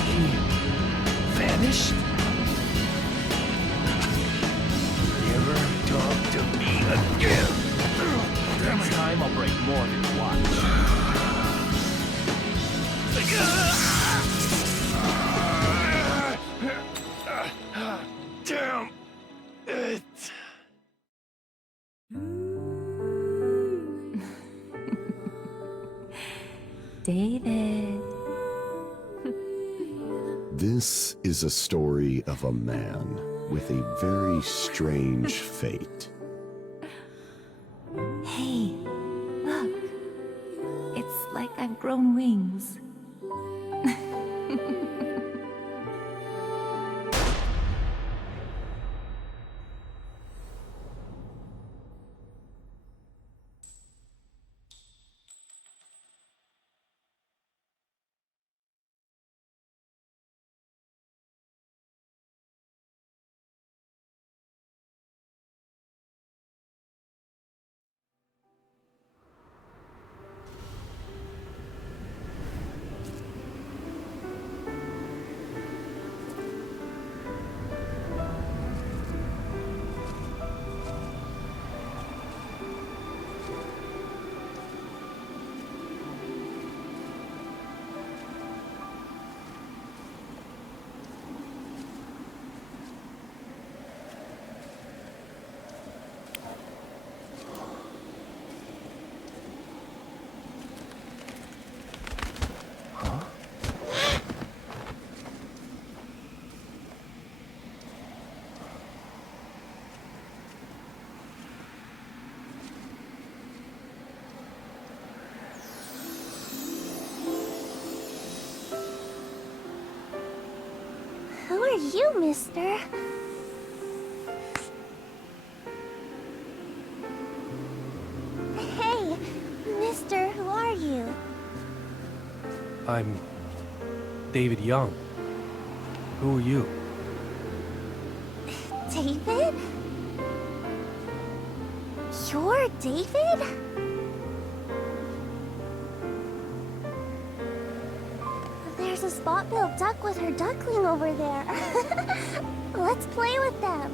He vanished? Never talk to me again! Next time I'll break more than you watch. Damn David. This is a story of a man with a very strange fate. Hey, look. It's like I've grown wings. Who are you, mister? Hey, mister, who are you? I'm David Young. Who are you? David? You're David? There's a spot-billed duck with her duckling over there. Let's play with them.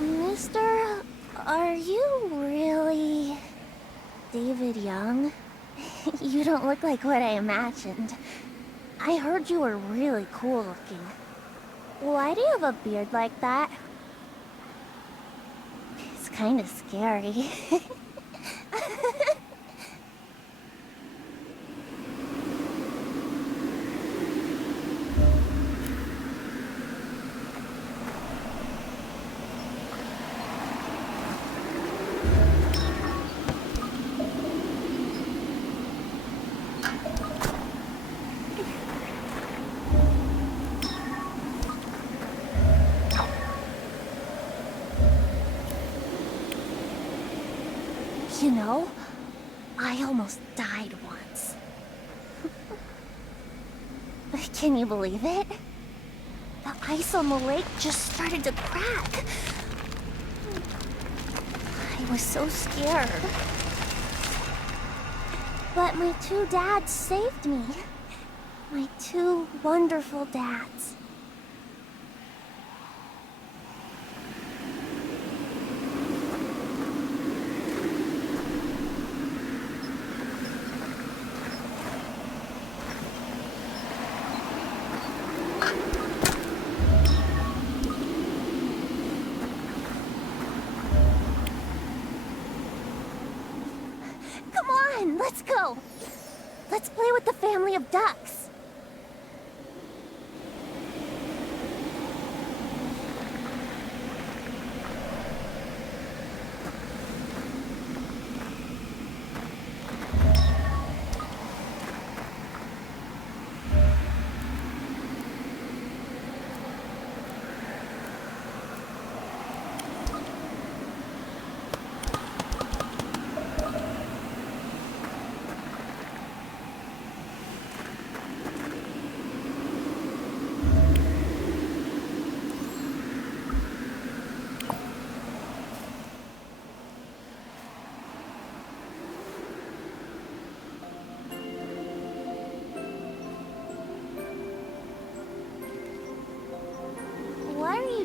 Mister, are you really David Young? You don't look like what I imagined. I heard you were really cool looking. Why do you have a beard like that? It's kind of scary. You know, I almost died once. Can you believe it? The ice on the lake just started to crack. I was so scared. But my two dads saved me. My two wonderful dads. Let's go! Let's play with the family of ducks!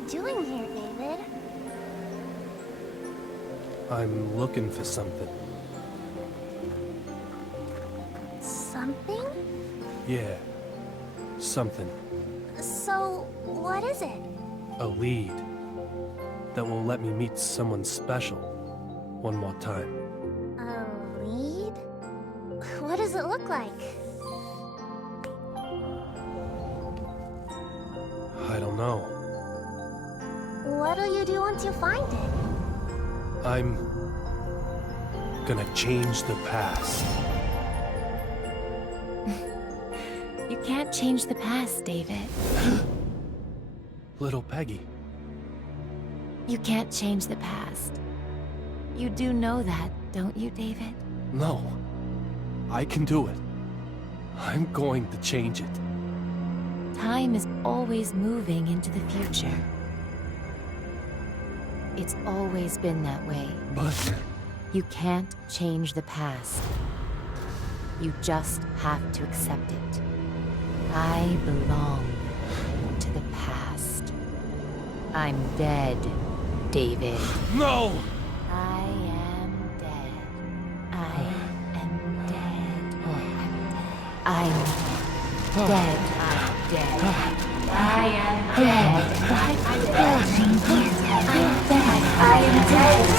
doing here, David? I'm looking for something. Something? Yeah, something. So, what is it? A lead that will let me meet someone special one more time. A lead? What does it look like? I don't know. What'll you do once you find it? I'm gonna change the past. You can't change the past, David. Little Peggy. You can't change the past. You do know that, don't you, David? No. I can do it. I'm going to change it. Time is always moving into the future. It's always been that way. But You can't change the past. You just have to accept it. I belong to the past. I'm dead, David. no! I am dead. I am dead. I'm dead. I'm dead. I am dead. I'm dead. I'm dead. I am dead.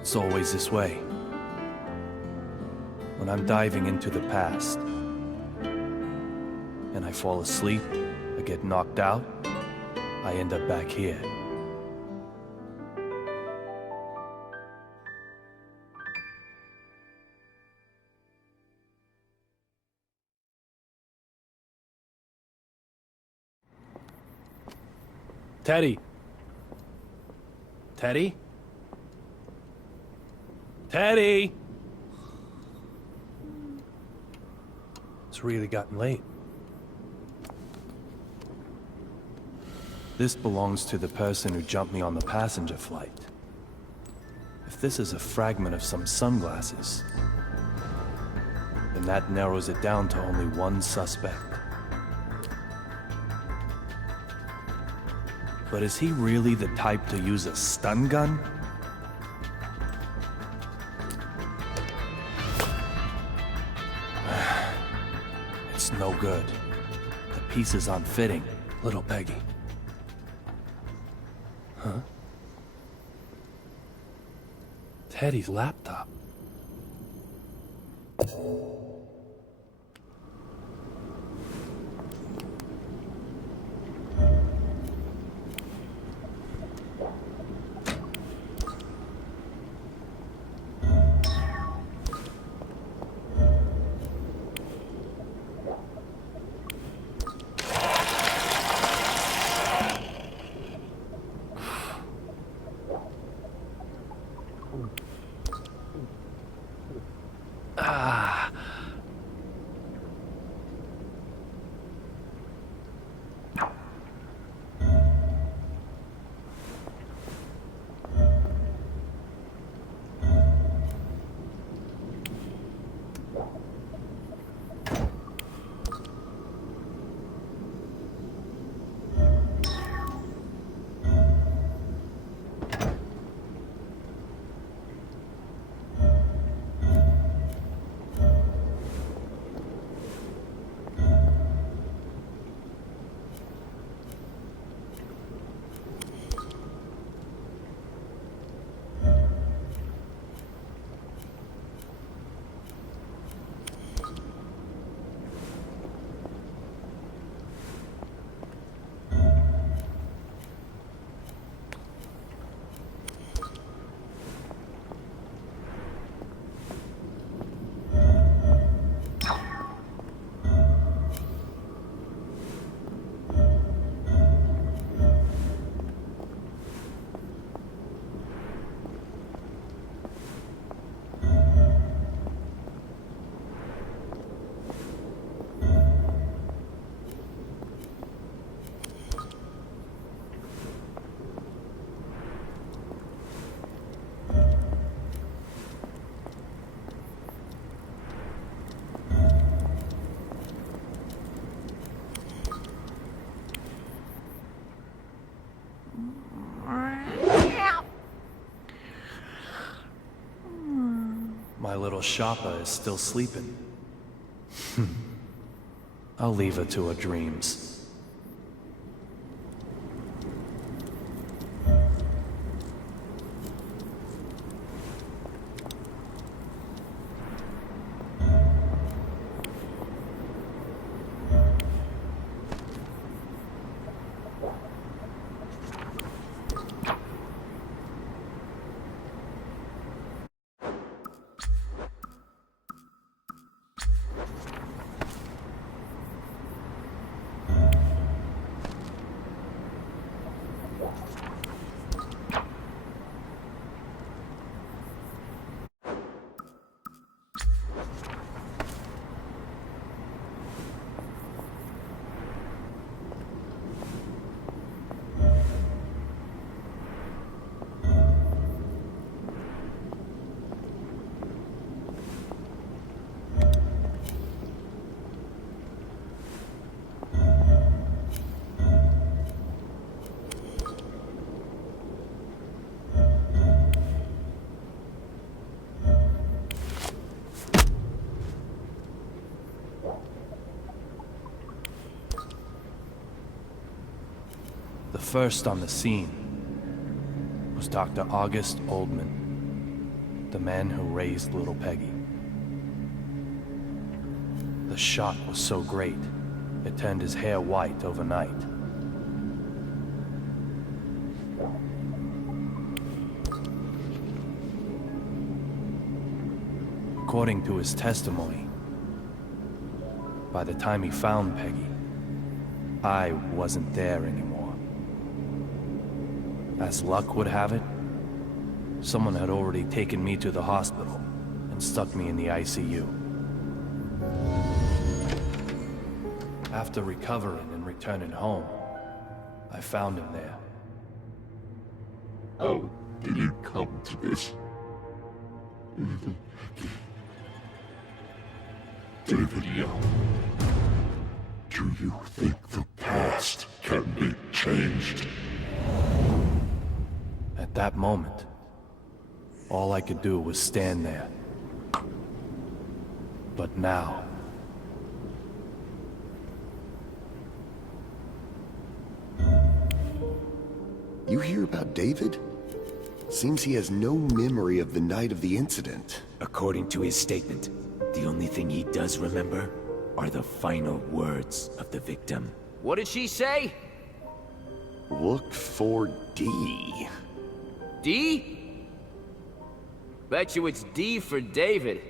It's always this way. When I'm diving into the past, and I fall asleep, I get knocked out, I end up back here. Teddy! Teddy? Teddy! It's really gotten late. This belongs to the person who jumped me on the passenger flight. If this is a fragment of some sunglasses, then that narrows it down to only one suspect. But is he really the type to use a stun gun? It's no good. The pieces aren't fitting. Little Peggy. Huh? Teddy's laptop. little shopper is still sleeping. I'll leave her to her dreams. The first on the scene was Dr. August Oldman, the man who raised little Peggy. The shock was so great, it turned his hair white overnight. According to his testimony, by the time he found Peggy, I wasn't there anymore. As luck would have it, someone had already taken me to the hospital and stuck me in the ICU. After recovering and returning home, I found him there. How did it come to this? David Young, do you think the past can be changed? At that moment, all I could do was stand there. But now... You hear about David? Seems he has no memory of the night of the incident. According to his statement, the only thing he does remember are the final words of the victim. What did she say? Look for D. D? Bet you it's D for David.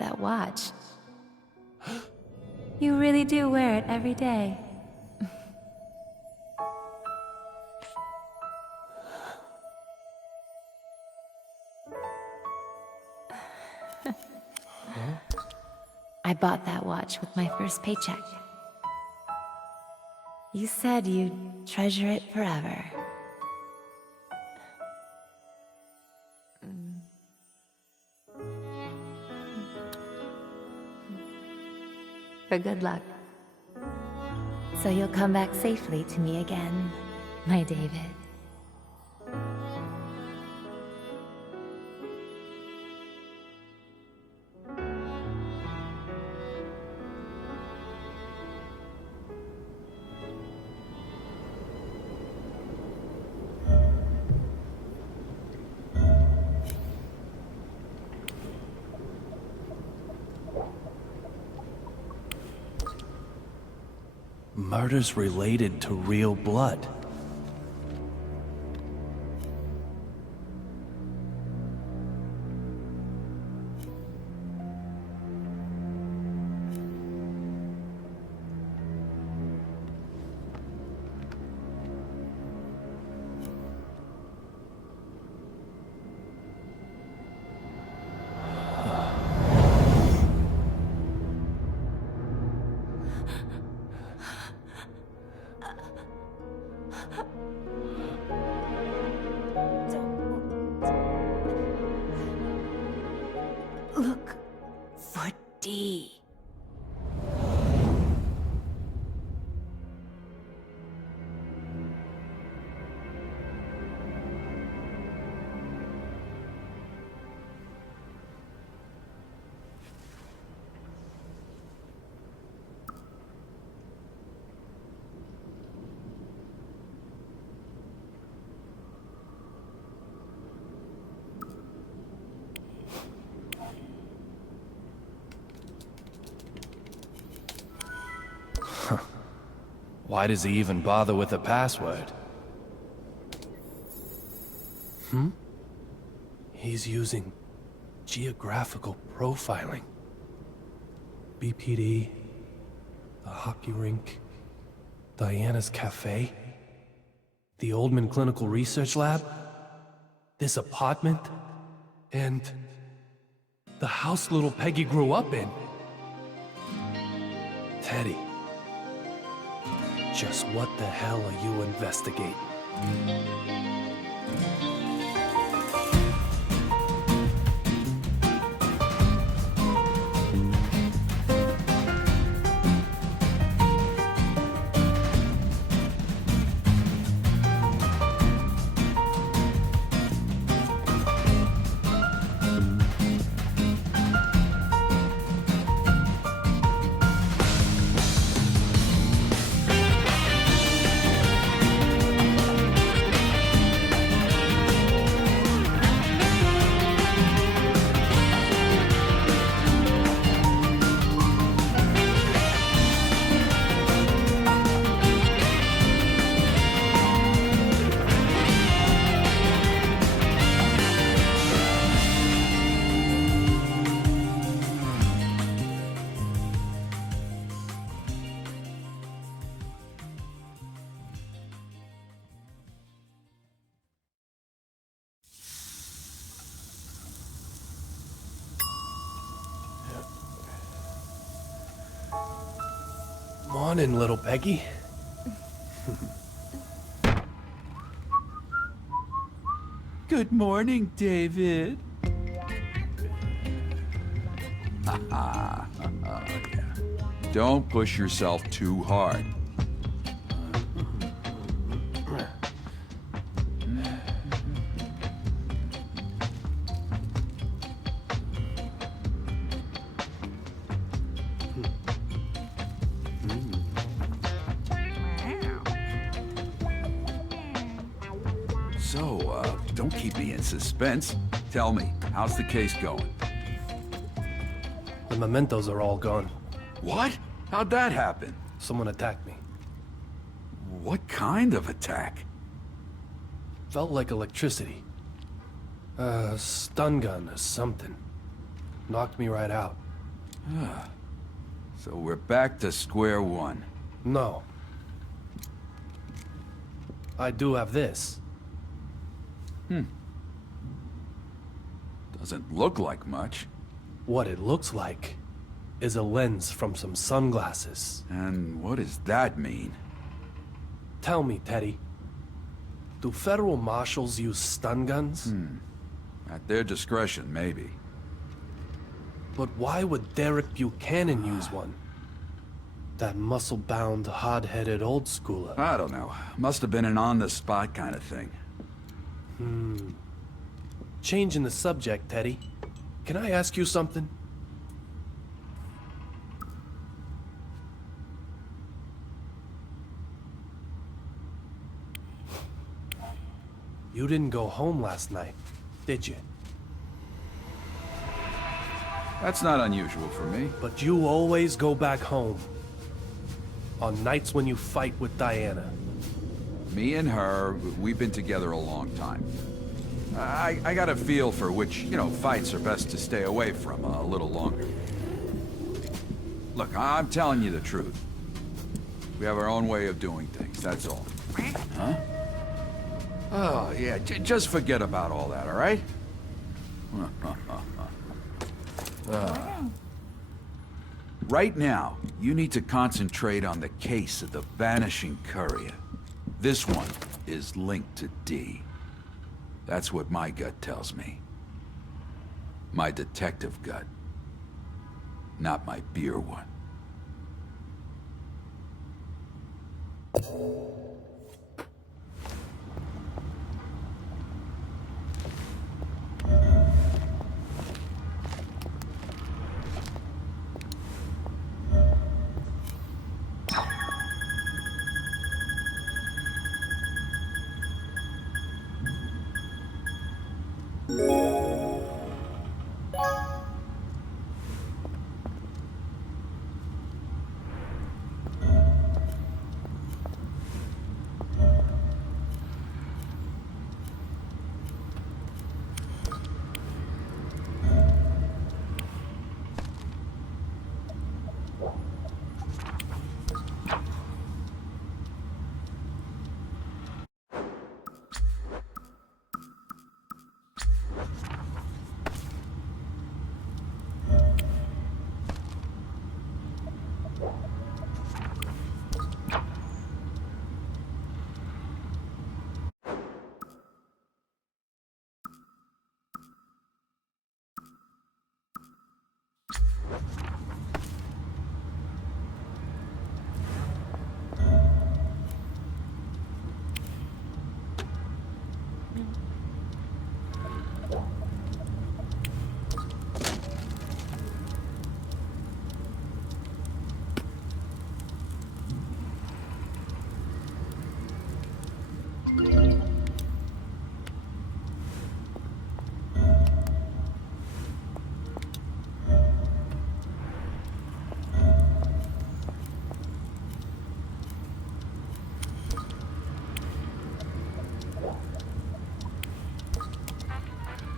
That watch. You really do wear it every day. I bought that watch with my first paycheck. You said you'd treasure it forever. For good luck. So you'll come back safely to me again, my David. Murders related to real blood. Look for D. Why does he even bother with a password? He's using geographical profiling. BPD, the hockey rink, Diana's cafe, the Oldman Clinical Research Lab, this apartment, and the house little Peggy grew up in. Teddy, just what the hell are you investigating? Morning, little Peggy. Good morning, David. Don't push yourself too hard. So, don't keep me in suspense. Tell me, how's the case going? The mementos are all gone. What? How'd that happen? Someone attacked me. What kind of attack? Felt like electricity. A stun gun or something. Knocked me right out. So we're back to square one. No. I do have this. Doesn't look like much. What it looks like is a lens from some sunglasses. And what does that mean? Tell me, Teddy. Do federal marshals use stun guns? At their discretion, maybe. But why would Derek Buchanan use one? That muscle-bound, hard-headed old schooler. I don't know. Must have been an on-the-spot kind of thing. Changing the subject, Teddy. Can I ask you something? You didn't go home last night, did you? That's not unusual for me. But you always go back home. On nights when you fight with Diana. Me and her, we've been together a long time. I got a feel for which, fights are best to stay away from a little longer. Look, I'm telling you the truth. We have our own way of doing things, that's all. Huh? Oh, yeah, just forget about all that, all right? Right now, you need to concentrate on the case of the Vanishing Courier. This one is linked to D. That's what my gut tells me. My detective gut. Not my beer one.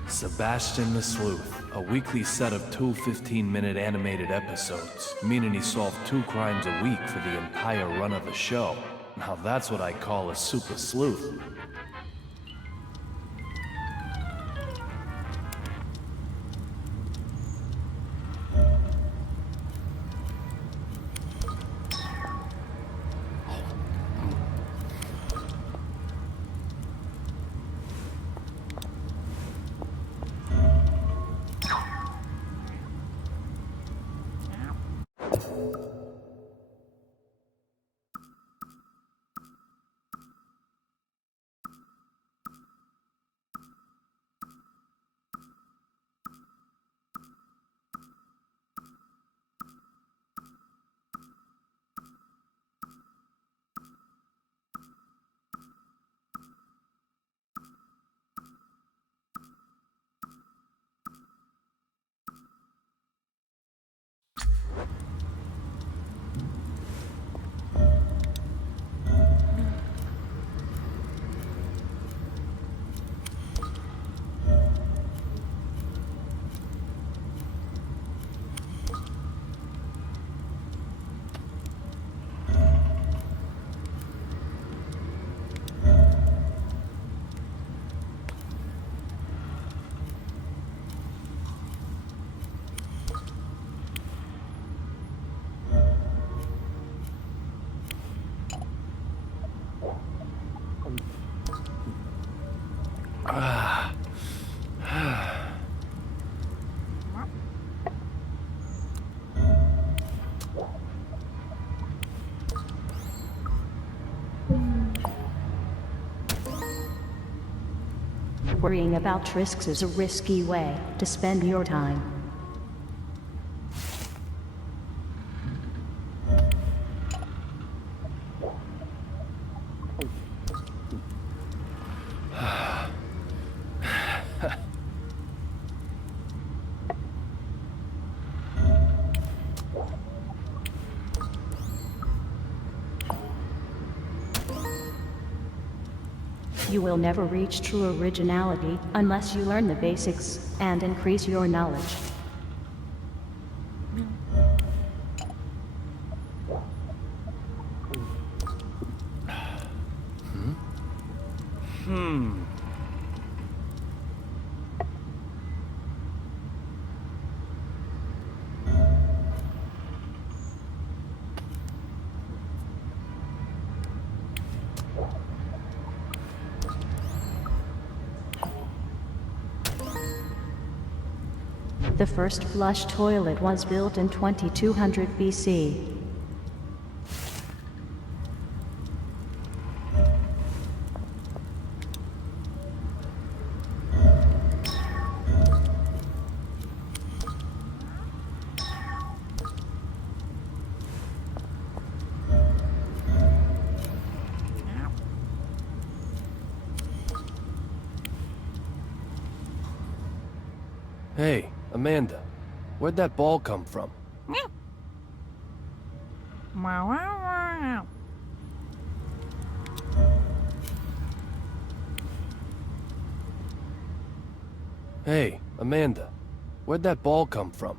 Sebastian the Sleuth, a weekly set of 2 15-minute animated episodes, meaning he solved 2 crimes a week for the entire run of the show. Now that's what I call a super sleuth. Worrying about Trisks is a risky way to spend your time. You will never reach true originality unless you learn the basics and increase your knowledge. The first flush toilet was built in 2200 BC. Hey, Amanda, where'd that ball come from? Hey, Amanda, where'd that ball come from?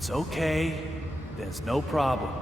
It's okay. There's no problem.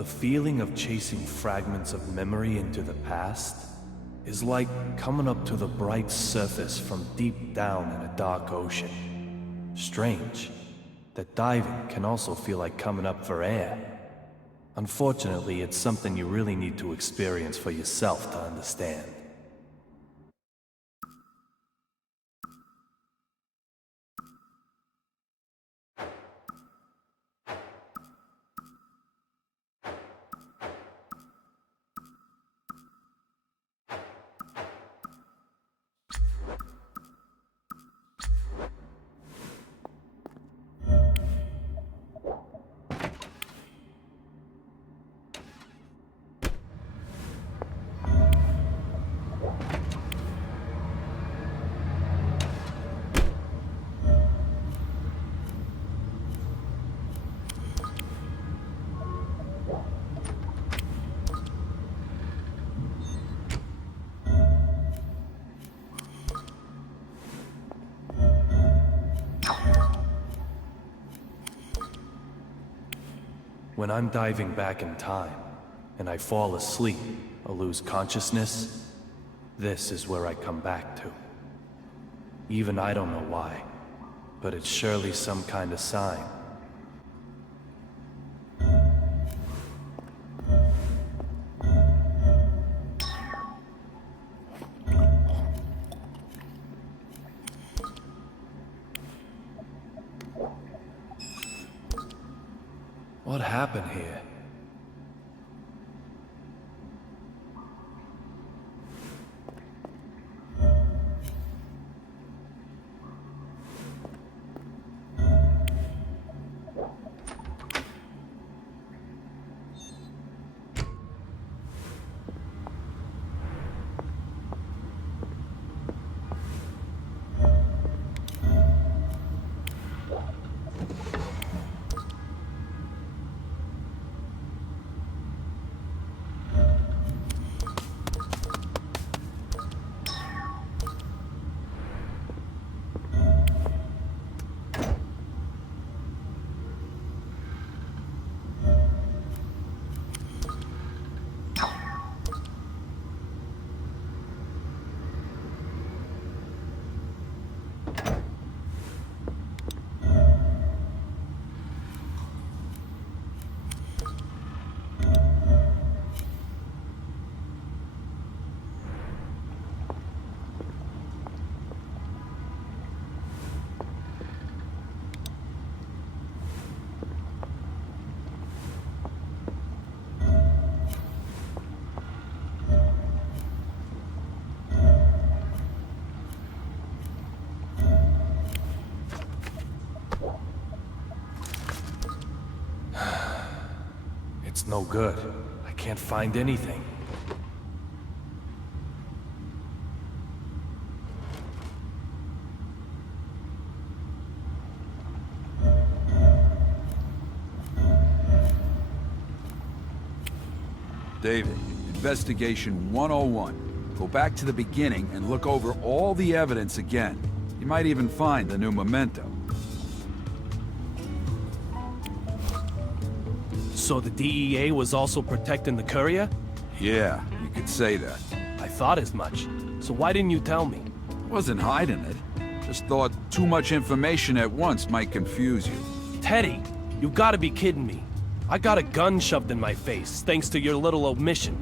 the feeling of chasing fragments of memory into the past is like coming up to the bright surface from deep down in a dark ocean. Strange that diving can also feel like coming up for air. Unfortunately, it's something you really need to experience for yourself to understand. When I'm diving back in time, and I fall asleep or lose consciousness, this is where I come back to. Even I don't know why, but it's surely some kind of sign. What happened here? It's no good. I can't find anything. David, Investigation 101. Go back to the beginning and look over all the evidence again. You might even find the new memento. So the DEA was also protecting the courier? Yeah, you could say that. I thought as much. So why didn't you tell me? Wasn't hiding it. Just thought too much information at once might confuse you. Teddy, you gotta be kidding me. I got a gun shoved in my face, thanks to your little omission.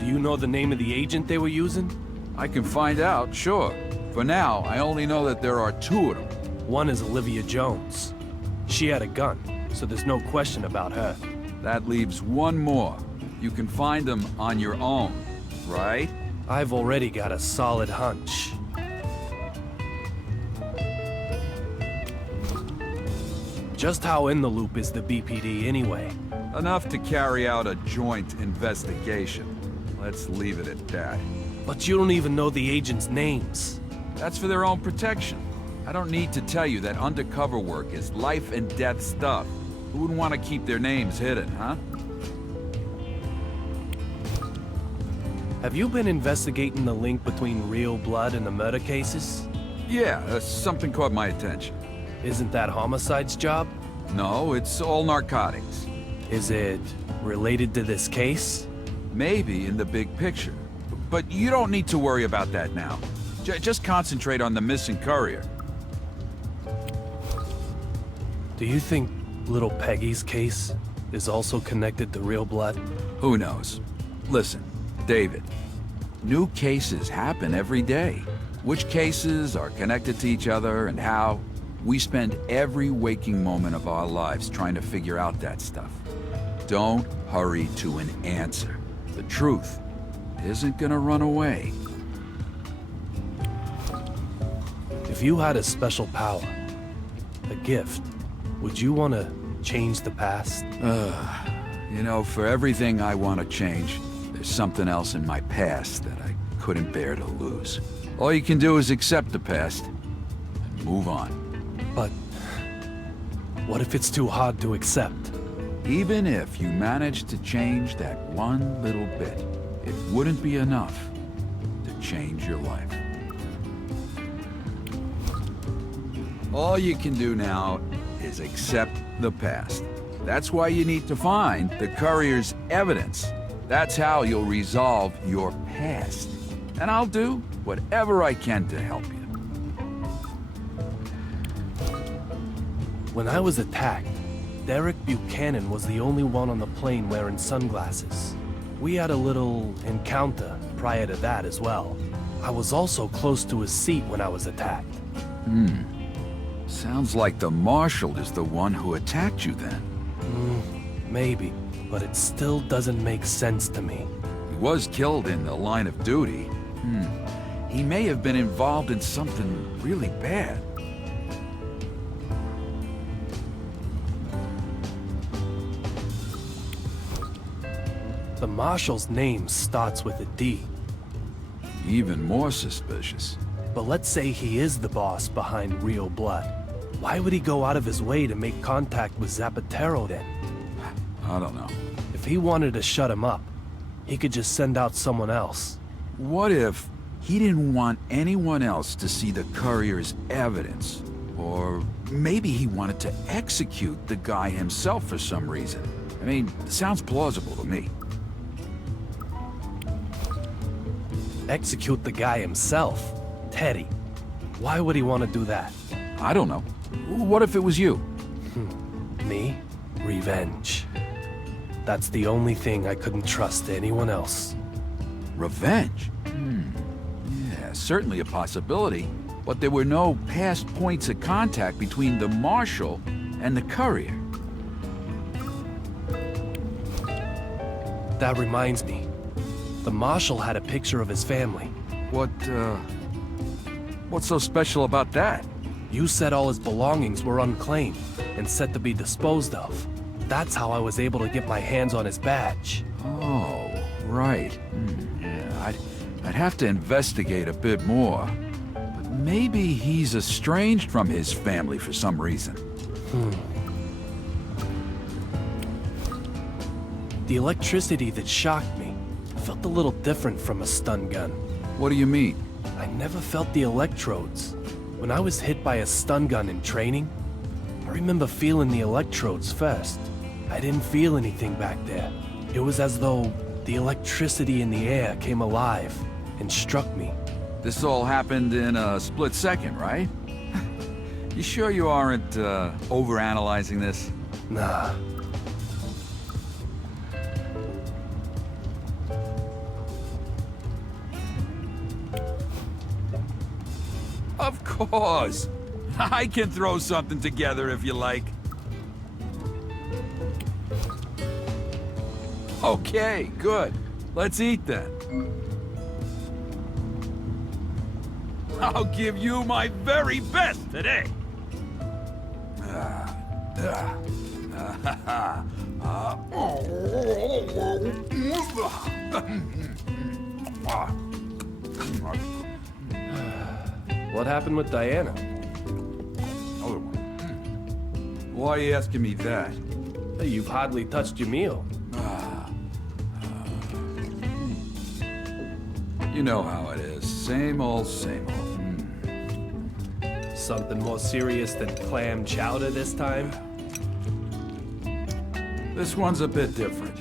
Do you know the name of the agent they were using? I can find out, sure. For now, I only know that there are two of them. One is Olivia Jones. She had a gun, so there's no question about her. That leaves one more. You can find them on your own, right? I've already got a solid hunch. Just how in the loop is the BPD anyway? Enough to carry out a joint investigation. Let's leave it at that. But you don't even know the agents' names. That's for their own protection. I don't need to tell you that undercover work is life and death stuff. Who wouldn't want to keep their names hidden, huh? Have you been investigating the link between Real Blood and the murder cases? Yeah, something caught my attention. Isn't that Homicide's job? No, it's all narcotics. Is it related to this case? Maybe in the big picture. But you don't need to worry about that now. Just concentrate on the missing courier. Do you think little Peggy's case is also connected to Real Blood? Who knows? Listen, David, new cases happen every day. Which cases are connected to each other and how? We spend every waking moment of our lives trying to figure out that stuff. Don't hurry to an answer. The truth isn't gonna run away. If you had a special power, a gift, would you want to change the past? You know, for everything I want to change, there's something else in my past that I couldn't bear to lose. All you can do is accept the past and move on. But what if it's too hard to accept? Even if you managed to change that one little bit, it wouldn't be enough to change your life. All you can do now is accept the past. That's why you need to find the courier's evidence. That's how you'll resolve your past. And I'll do whatever I can to help you. When I was attacked, Derek Buchanan was the only one on the plane wearing sunglasses. We had a little encounter prior to that as well. I was also close to his seat when I was attacked. Sounds like the Marshal is the one who attacked you then. Maybe, but it still doesn't make sense to me. He was killed in the line of duty. He may have been involved in something really bad. The Marshal's name starts with a D. Even more suspicious. But let's say he is the boss behind Real Blood. Why would he go out of his way to make contact with Zapatero then? I don't know. If he wanted to shut him up, he could just send out someone else. What if he didn't want anyone else to see the courier's evidence? Or maybe he wanted to execute the guy himself for some reason. I mean, it sounds plausible to me. Execute the guy himself? Teddy. Why would he want to do that? I don't know. What if it was you? Me? Revenge. That's the only thing I couldn't trust anyone else. Revenge? Yeah, certainly a possibility. But there were no past points of contact between the Marshal and the courier. That reminds me. The Marshal had a picture of his family. What's so special about that? You said all his belongings were unclaimed and set to be disposed of. That's how I was able to get my hands on his badge. Oh, right. Yeah, I'd have to investigate a bit more. But maybe he's estranged from his family for some reason. The electricity that shocked me felt a little different from a stun gun. What do you mean? I never felt the electrodes. When I was hit by a stun gun in training, I remember feeling the electrodes first. I didn't feel anything back there. It was as though the electricity in the air came alive and struck me. This all happened in a split second, right? You sure you aren't, overanalyzing this? Nah. Of course! I can throw something together if you like. Okay, good. Let's eat then. I'll give you my very best today. What happened with Diana? Why are you asking me that? Hey, you've hardly touched your meal. You know how it is. Same old, same old. Something more serious than clam chowder this time? This one's a bit different.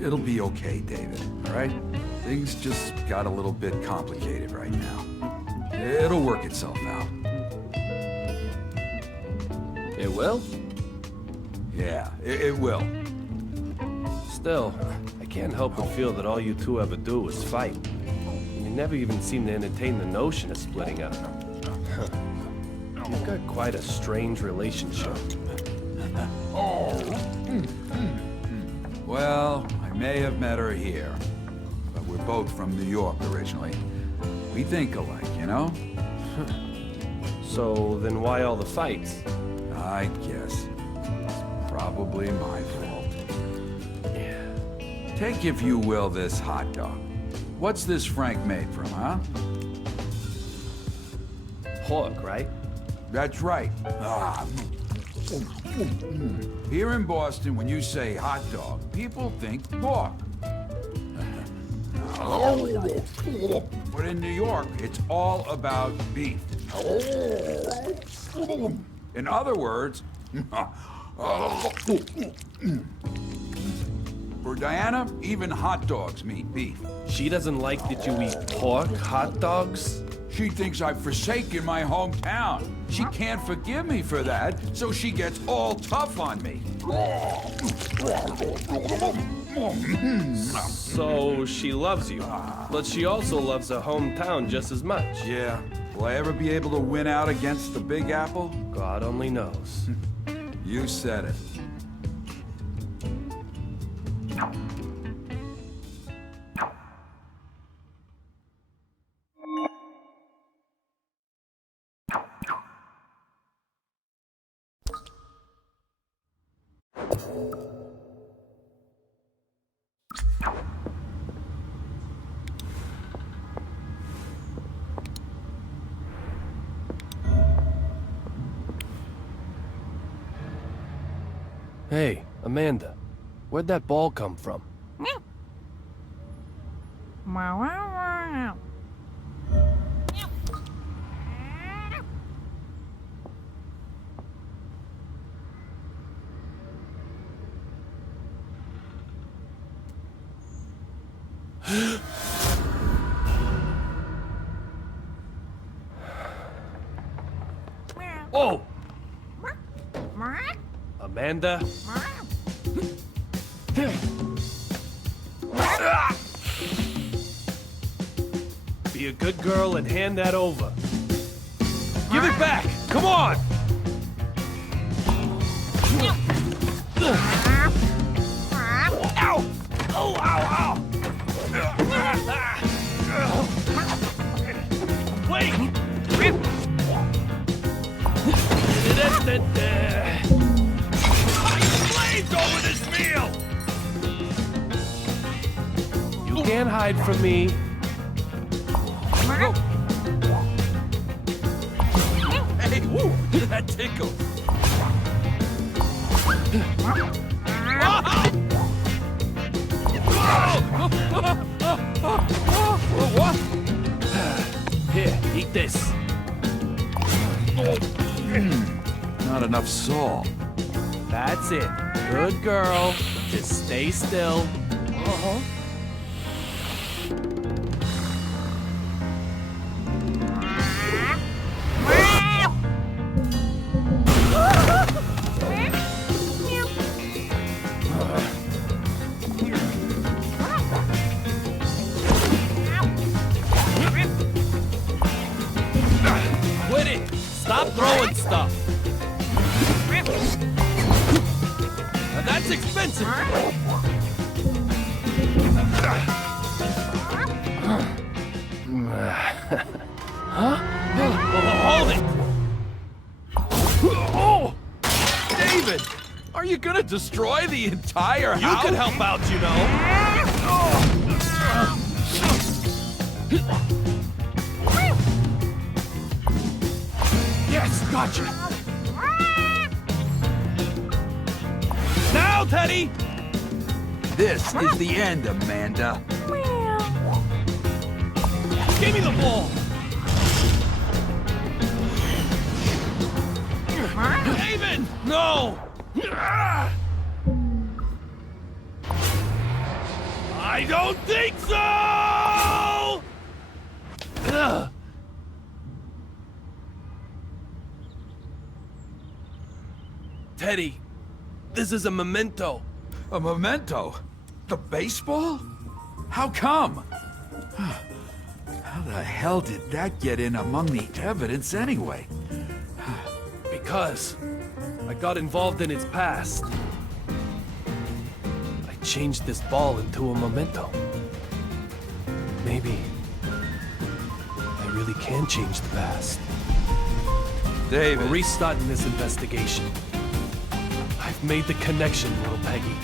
It'll be okay, David, all right? Things just got a little bit complicated right now. It'll work itself out. It will? Yeah, it will. Still, I can't help but feel that all you two ever do is fight. You never even seem to entertain the notion of splitting up. You've got quite a strange relationship. Well, I may have met her here, but we're both from New York originally. We think alike, you know? So then why all the fights? I guess. It's probably my fault. Yeah. Take, if you will, this hot dog. What's this Frank made from, huh? Pork, right? That's right. Here in Boston, when you say hot dog, people think pork. But in New York, it's all about beef. In other words, for Diana, even hot dogs mean beef. She doesn't like that you eat pork hot dogs? She thinks I've forsaken my hometown. She can't forgive me for that, so she gets all tough on me. So she loves you, but she also loves her hometown just as much. Yeah. Will I ever be able to win out against the Big Apple? God only knows. You said it. Hey, Amanda, where'd that ball come from? Whoa! Amanda? Be a good girl and hand that over. Give it back! Come on! Ow! Oh, ow, ow! Wait! Blades over this meal! You can't hide from me. Hey, woo! That tickled. What? Here, eat this. Not enough salt. That's it. Good girl. Just stay still. Uh-huh. Quit it! Stop throwing stuff! Now that's expensive! Huh? Hold it! Oh! David! Are you gonna destroy the entire house? You could help out, you know! Yes, gotcha! Now, Teddy! This is the end, Amanda. Give me the ball! David! No! I don't think so! Ugh. Teddy, this is a memento. A memento? The baseball? How come? How the hell did that get in among the evidence anyway? Because I got involved in its past. I changed this ball into a memento. Maybe I really can change the past. David. We're restarting this investigation. I've made the connection, little Peggy.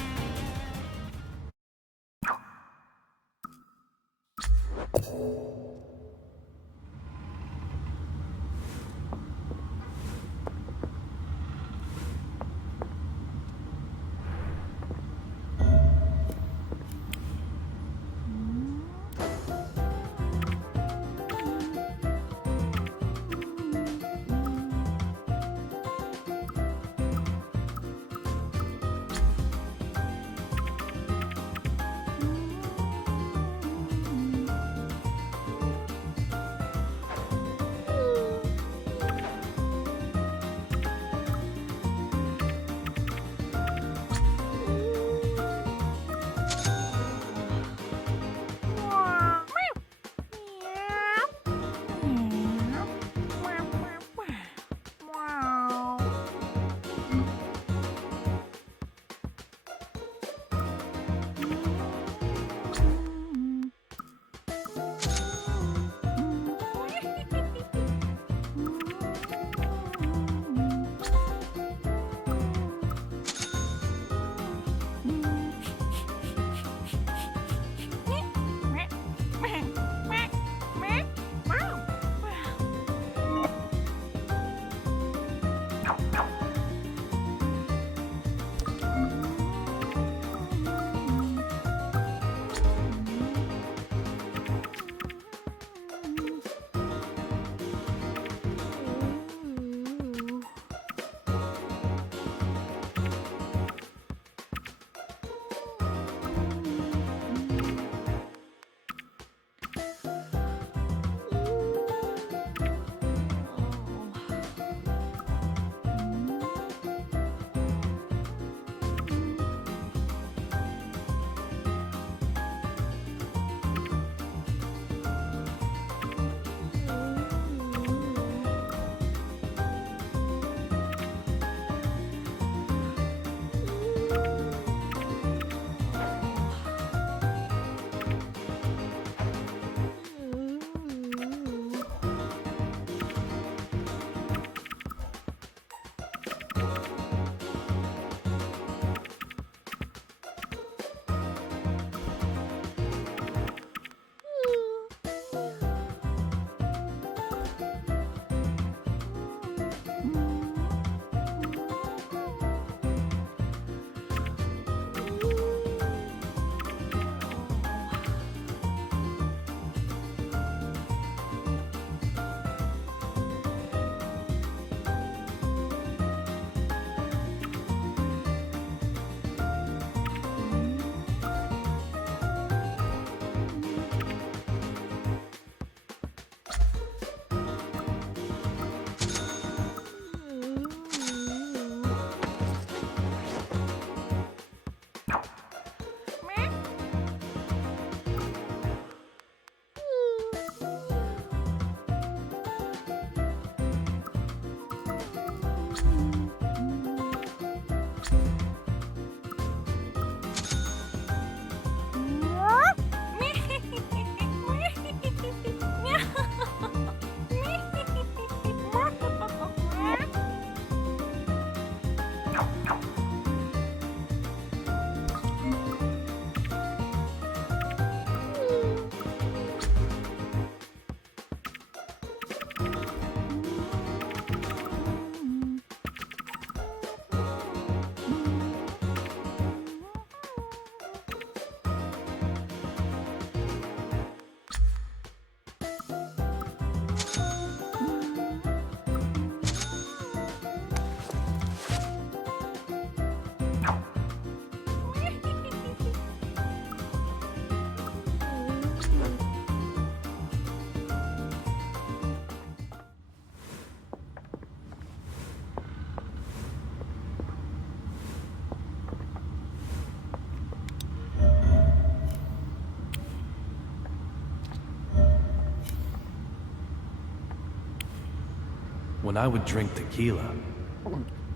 When I would drink tequila,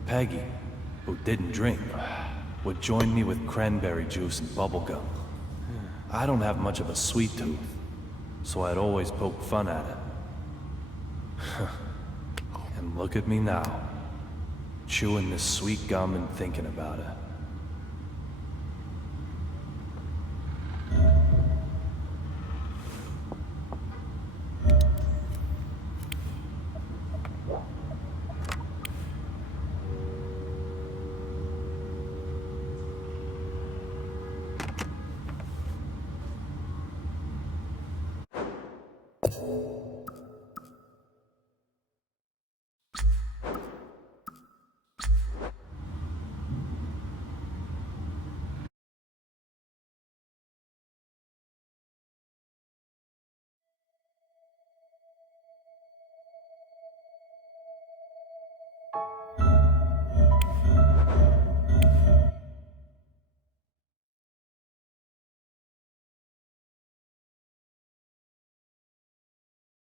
Peggy, who didn't drink, would join me with cranberry juice and bubblegum. I don't have much of a sweet tooth, so I'd always poke fun at it. And look at me now, chewing this sweet gum and thinking about it.